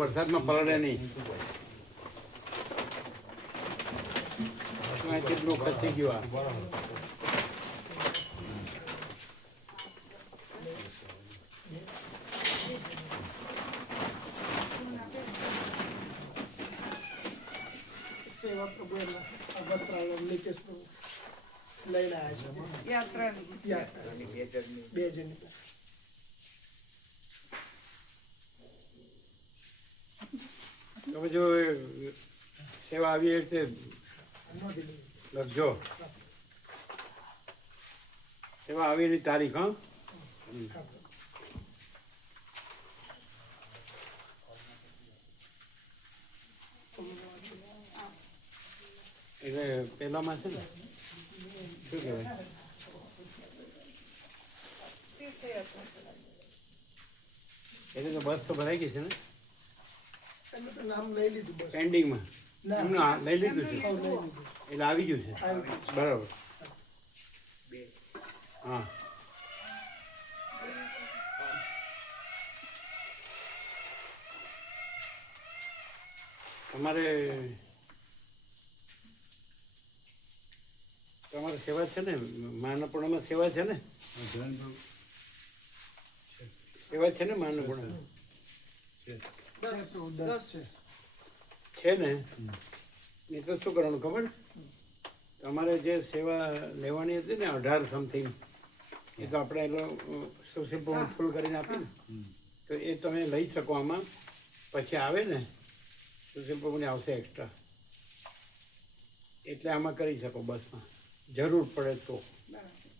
વરસાદમાં પલળે નહીં. કેટલું ખસી ગયું આ. સેવા પ્રભુ એમના આ વસ્ત્રાલય નીતેશ પ્રભુ લઈને આવ્યા છે યાત્રા 2 જણની પાસે. તમે જો સેવા આવી એ રીતે નોંધી લઈએ. લખજો. સેવા આવી એની તારીખ. હા, એટલે પહેલામાં છે ને શું કહેવાય, એટલે તો બસ તો ભરાઈ ગઈ છે ને એનું તો નામ લઈ લીધું બસ. પેન્ડિંગમાં. ના. એમનું લઈ લીધું છે, લઈ લીધું. એટલે આવી ગયું છે. આવી ગયું. બરાબર. હા, તમારે તમારે સેવા છે ને, માનપૂર્ણમાં સેવા છે ને, સેવા છે ને માનપૂર્ણમાં છે પ્રભુ 10 છે. છે ને. એ તો શું કરવાનું ખબર, તમારે જે સેવા લેવાની હતી ને 18 સમથિંગ, એ તો આપણે એટલો સોશિયલ પ્રોગ્રામ ફૂલ કરીને આપી ને, તો એ તમે લઈ શકો આમાં. પછી આવે ને સોશિયલ પ્રોગ્રામ આવશે એક્સ્ટ્રા, એટલે આમાં કરી શકો બસમાં, જરૂર પડે તો.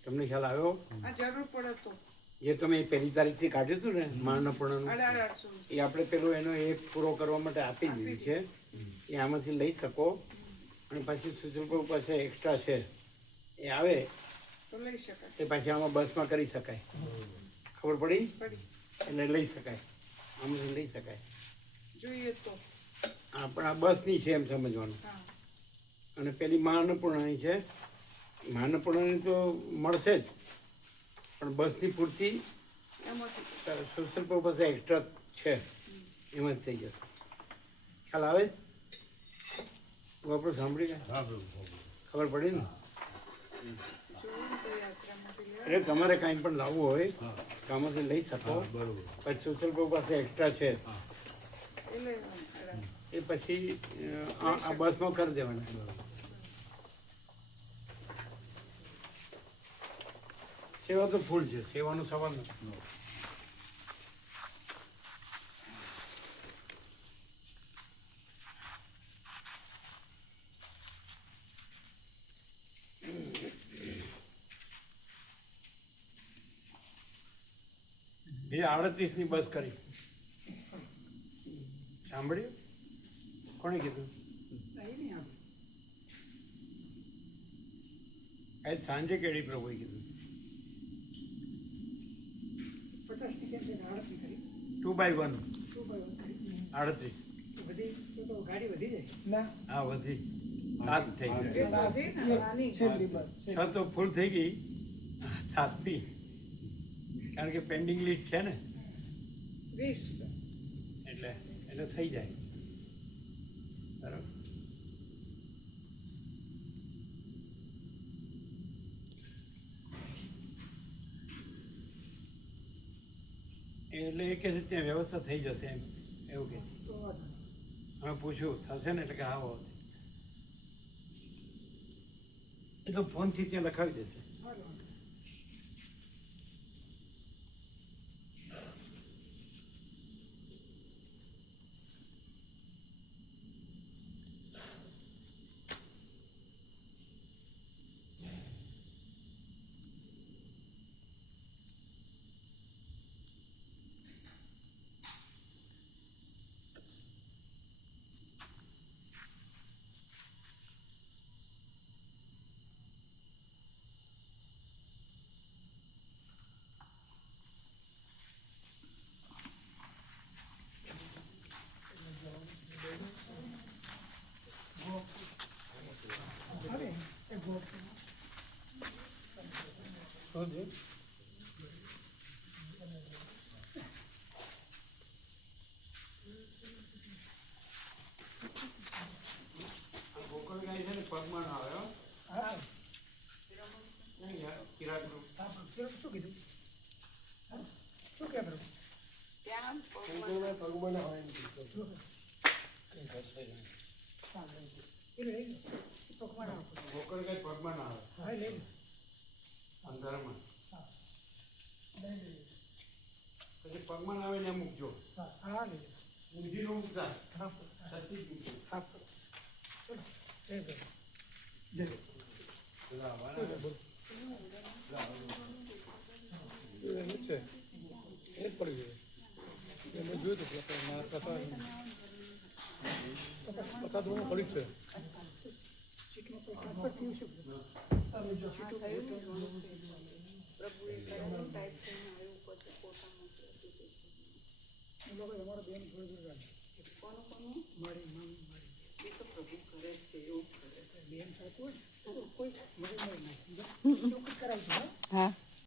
તમને ખ્યાલ આવ્યો? જરૂર પડે તો જે તમે 1 તારીખથી કાઢ્યું હતું ને માનપૂર્ણનું, 1800 એ આપણે પેલું એનો એક પૂરો કરવા માટે આપી દીધી છે. એ આમાંથી લઈ શકો. અને પછી સોશિયલ પ્રોગ્રામ પાસે એક્સ્ટ્રા છે, એ આવે તો લઈ શકાય. એ પાછી આમાં બસમાં કરી શકાય. ખબર પડી? એટલે લઈ શકાય, આમાંથી લઈ શકાય. જોઈએ તો હા, પણ આ બસની છે એમ સમજવાનું. હા અને પેલી માનપૂર્ણાની છે. માનપૂર્ણાની તો મળશે જ, પણ બસની પૂરતી એમાંથી સોશિયલ પર્પઝ એક્સ્ટ્રા છે, એમાં જ થઈ જશે. ખ્યાલ આવે? હું આપણે સાંભળી ગયા, ખબર પડી ને? જોયું તો યાત્રામાંથી લે એટલે તમારે કાંઈ પણ લાવવું હોય તો આમાંથી લઈ શકો. પછી સોશિયલ પર્પઝ એક્સ્ટ્રા છે, એ લેવાનું. એ પછી આ બસમાં કરી દેવાના. સેવા તો ફૂલ છે, સેવાનો સવાલ નથી. એ 38ની બસ કરી, સાંભળ્યું? કોણે કીધું? આજ સાંજે કેડી પ્રભુએ કીધું. 50 ટિકિટ લઈને 38 કરી. 2x1 2 by 1 કરી. 38. વધી તો ગાડી વધી જાય. ના, હા, વધી 7 થઈ ગઈ. એ સાધી ને નાની. છેલ્લી બસ છે. 6 તો ફૂલ થઈ ગઈ, 7 બી, કારણ કે પેન્ડિંગ લિસ્ટ છે ને, 20 એટલે થઈ જાય. બરાબર. એટલે એ કહે છે ત્યાં વ્યવસ્થા થઈ જશે એમ, એવું કે. તો વાંધો નહીં. હવે પૂછ્યું થશે ને, એટલે કે હા હોત. એ તો ફોનથી ત્યાં લખાવી દેશે. વાંધો નહીં. હવે એ ગોળ. શું છે? હા નહીં યાર, કિરાતનું. હા પ્રભુ શું કીધું હા? શું કહે પ્રભુ ત્યાં ભગવાન હોય એમ કીધું. એ લઈ લો પકવાન આપો ગોકળ કંઈ પગમાં ના આવે હા લઈ લો અંધારામાં. હા લઈ લઈએ પછી પગમાં ના આવે ને મૂકજો. હા હા લઈ લો ઊંધી નો મૂકતા, હા સચ્ચી જ મૂકજો. હા ચલો જય પ્રભુ જય પેલા શું વાળા છે બોલો એનું છે એ જ પડી ગયું મેં જોયું હતું કે મારા કથા ધોરણ પડી જ છે તમે જો પ્રભુએ કરેલું ટાઈપ થઈને આવ્યું પછી ફોટા મોકલી દીધું. લોકો તમારા બેન થોડી દૂર કોનું કોનું મારી મામી મારી એ તો પ્રભુ કરે જ છે એવું જ કરે. બેન સાથે હોય ને તો કોઈ મગજ મારી નાખે ચોખ્ખું કરાવજો હા હા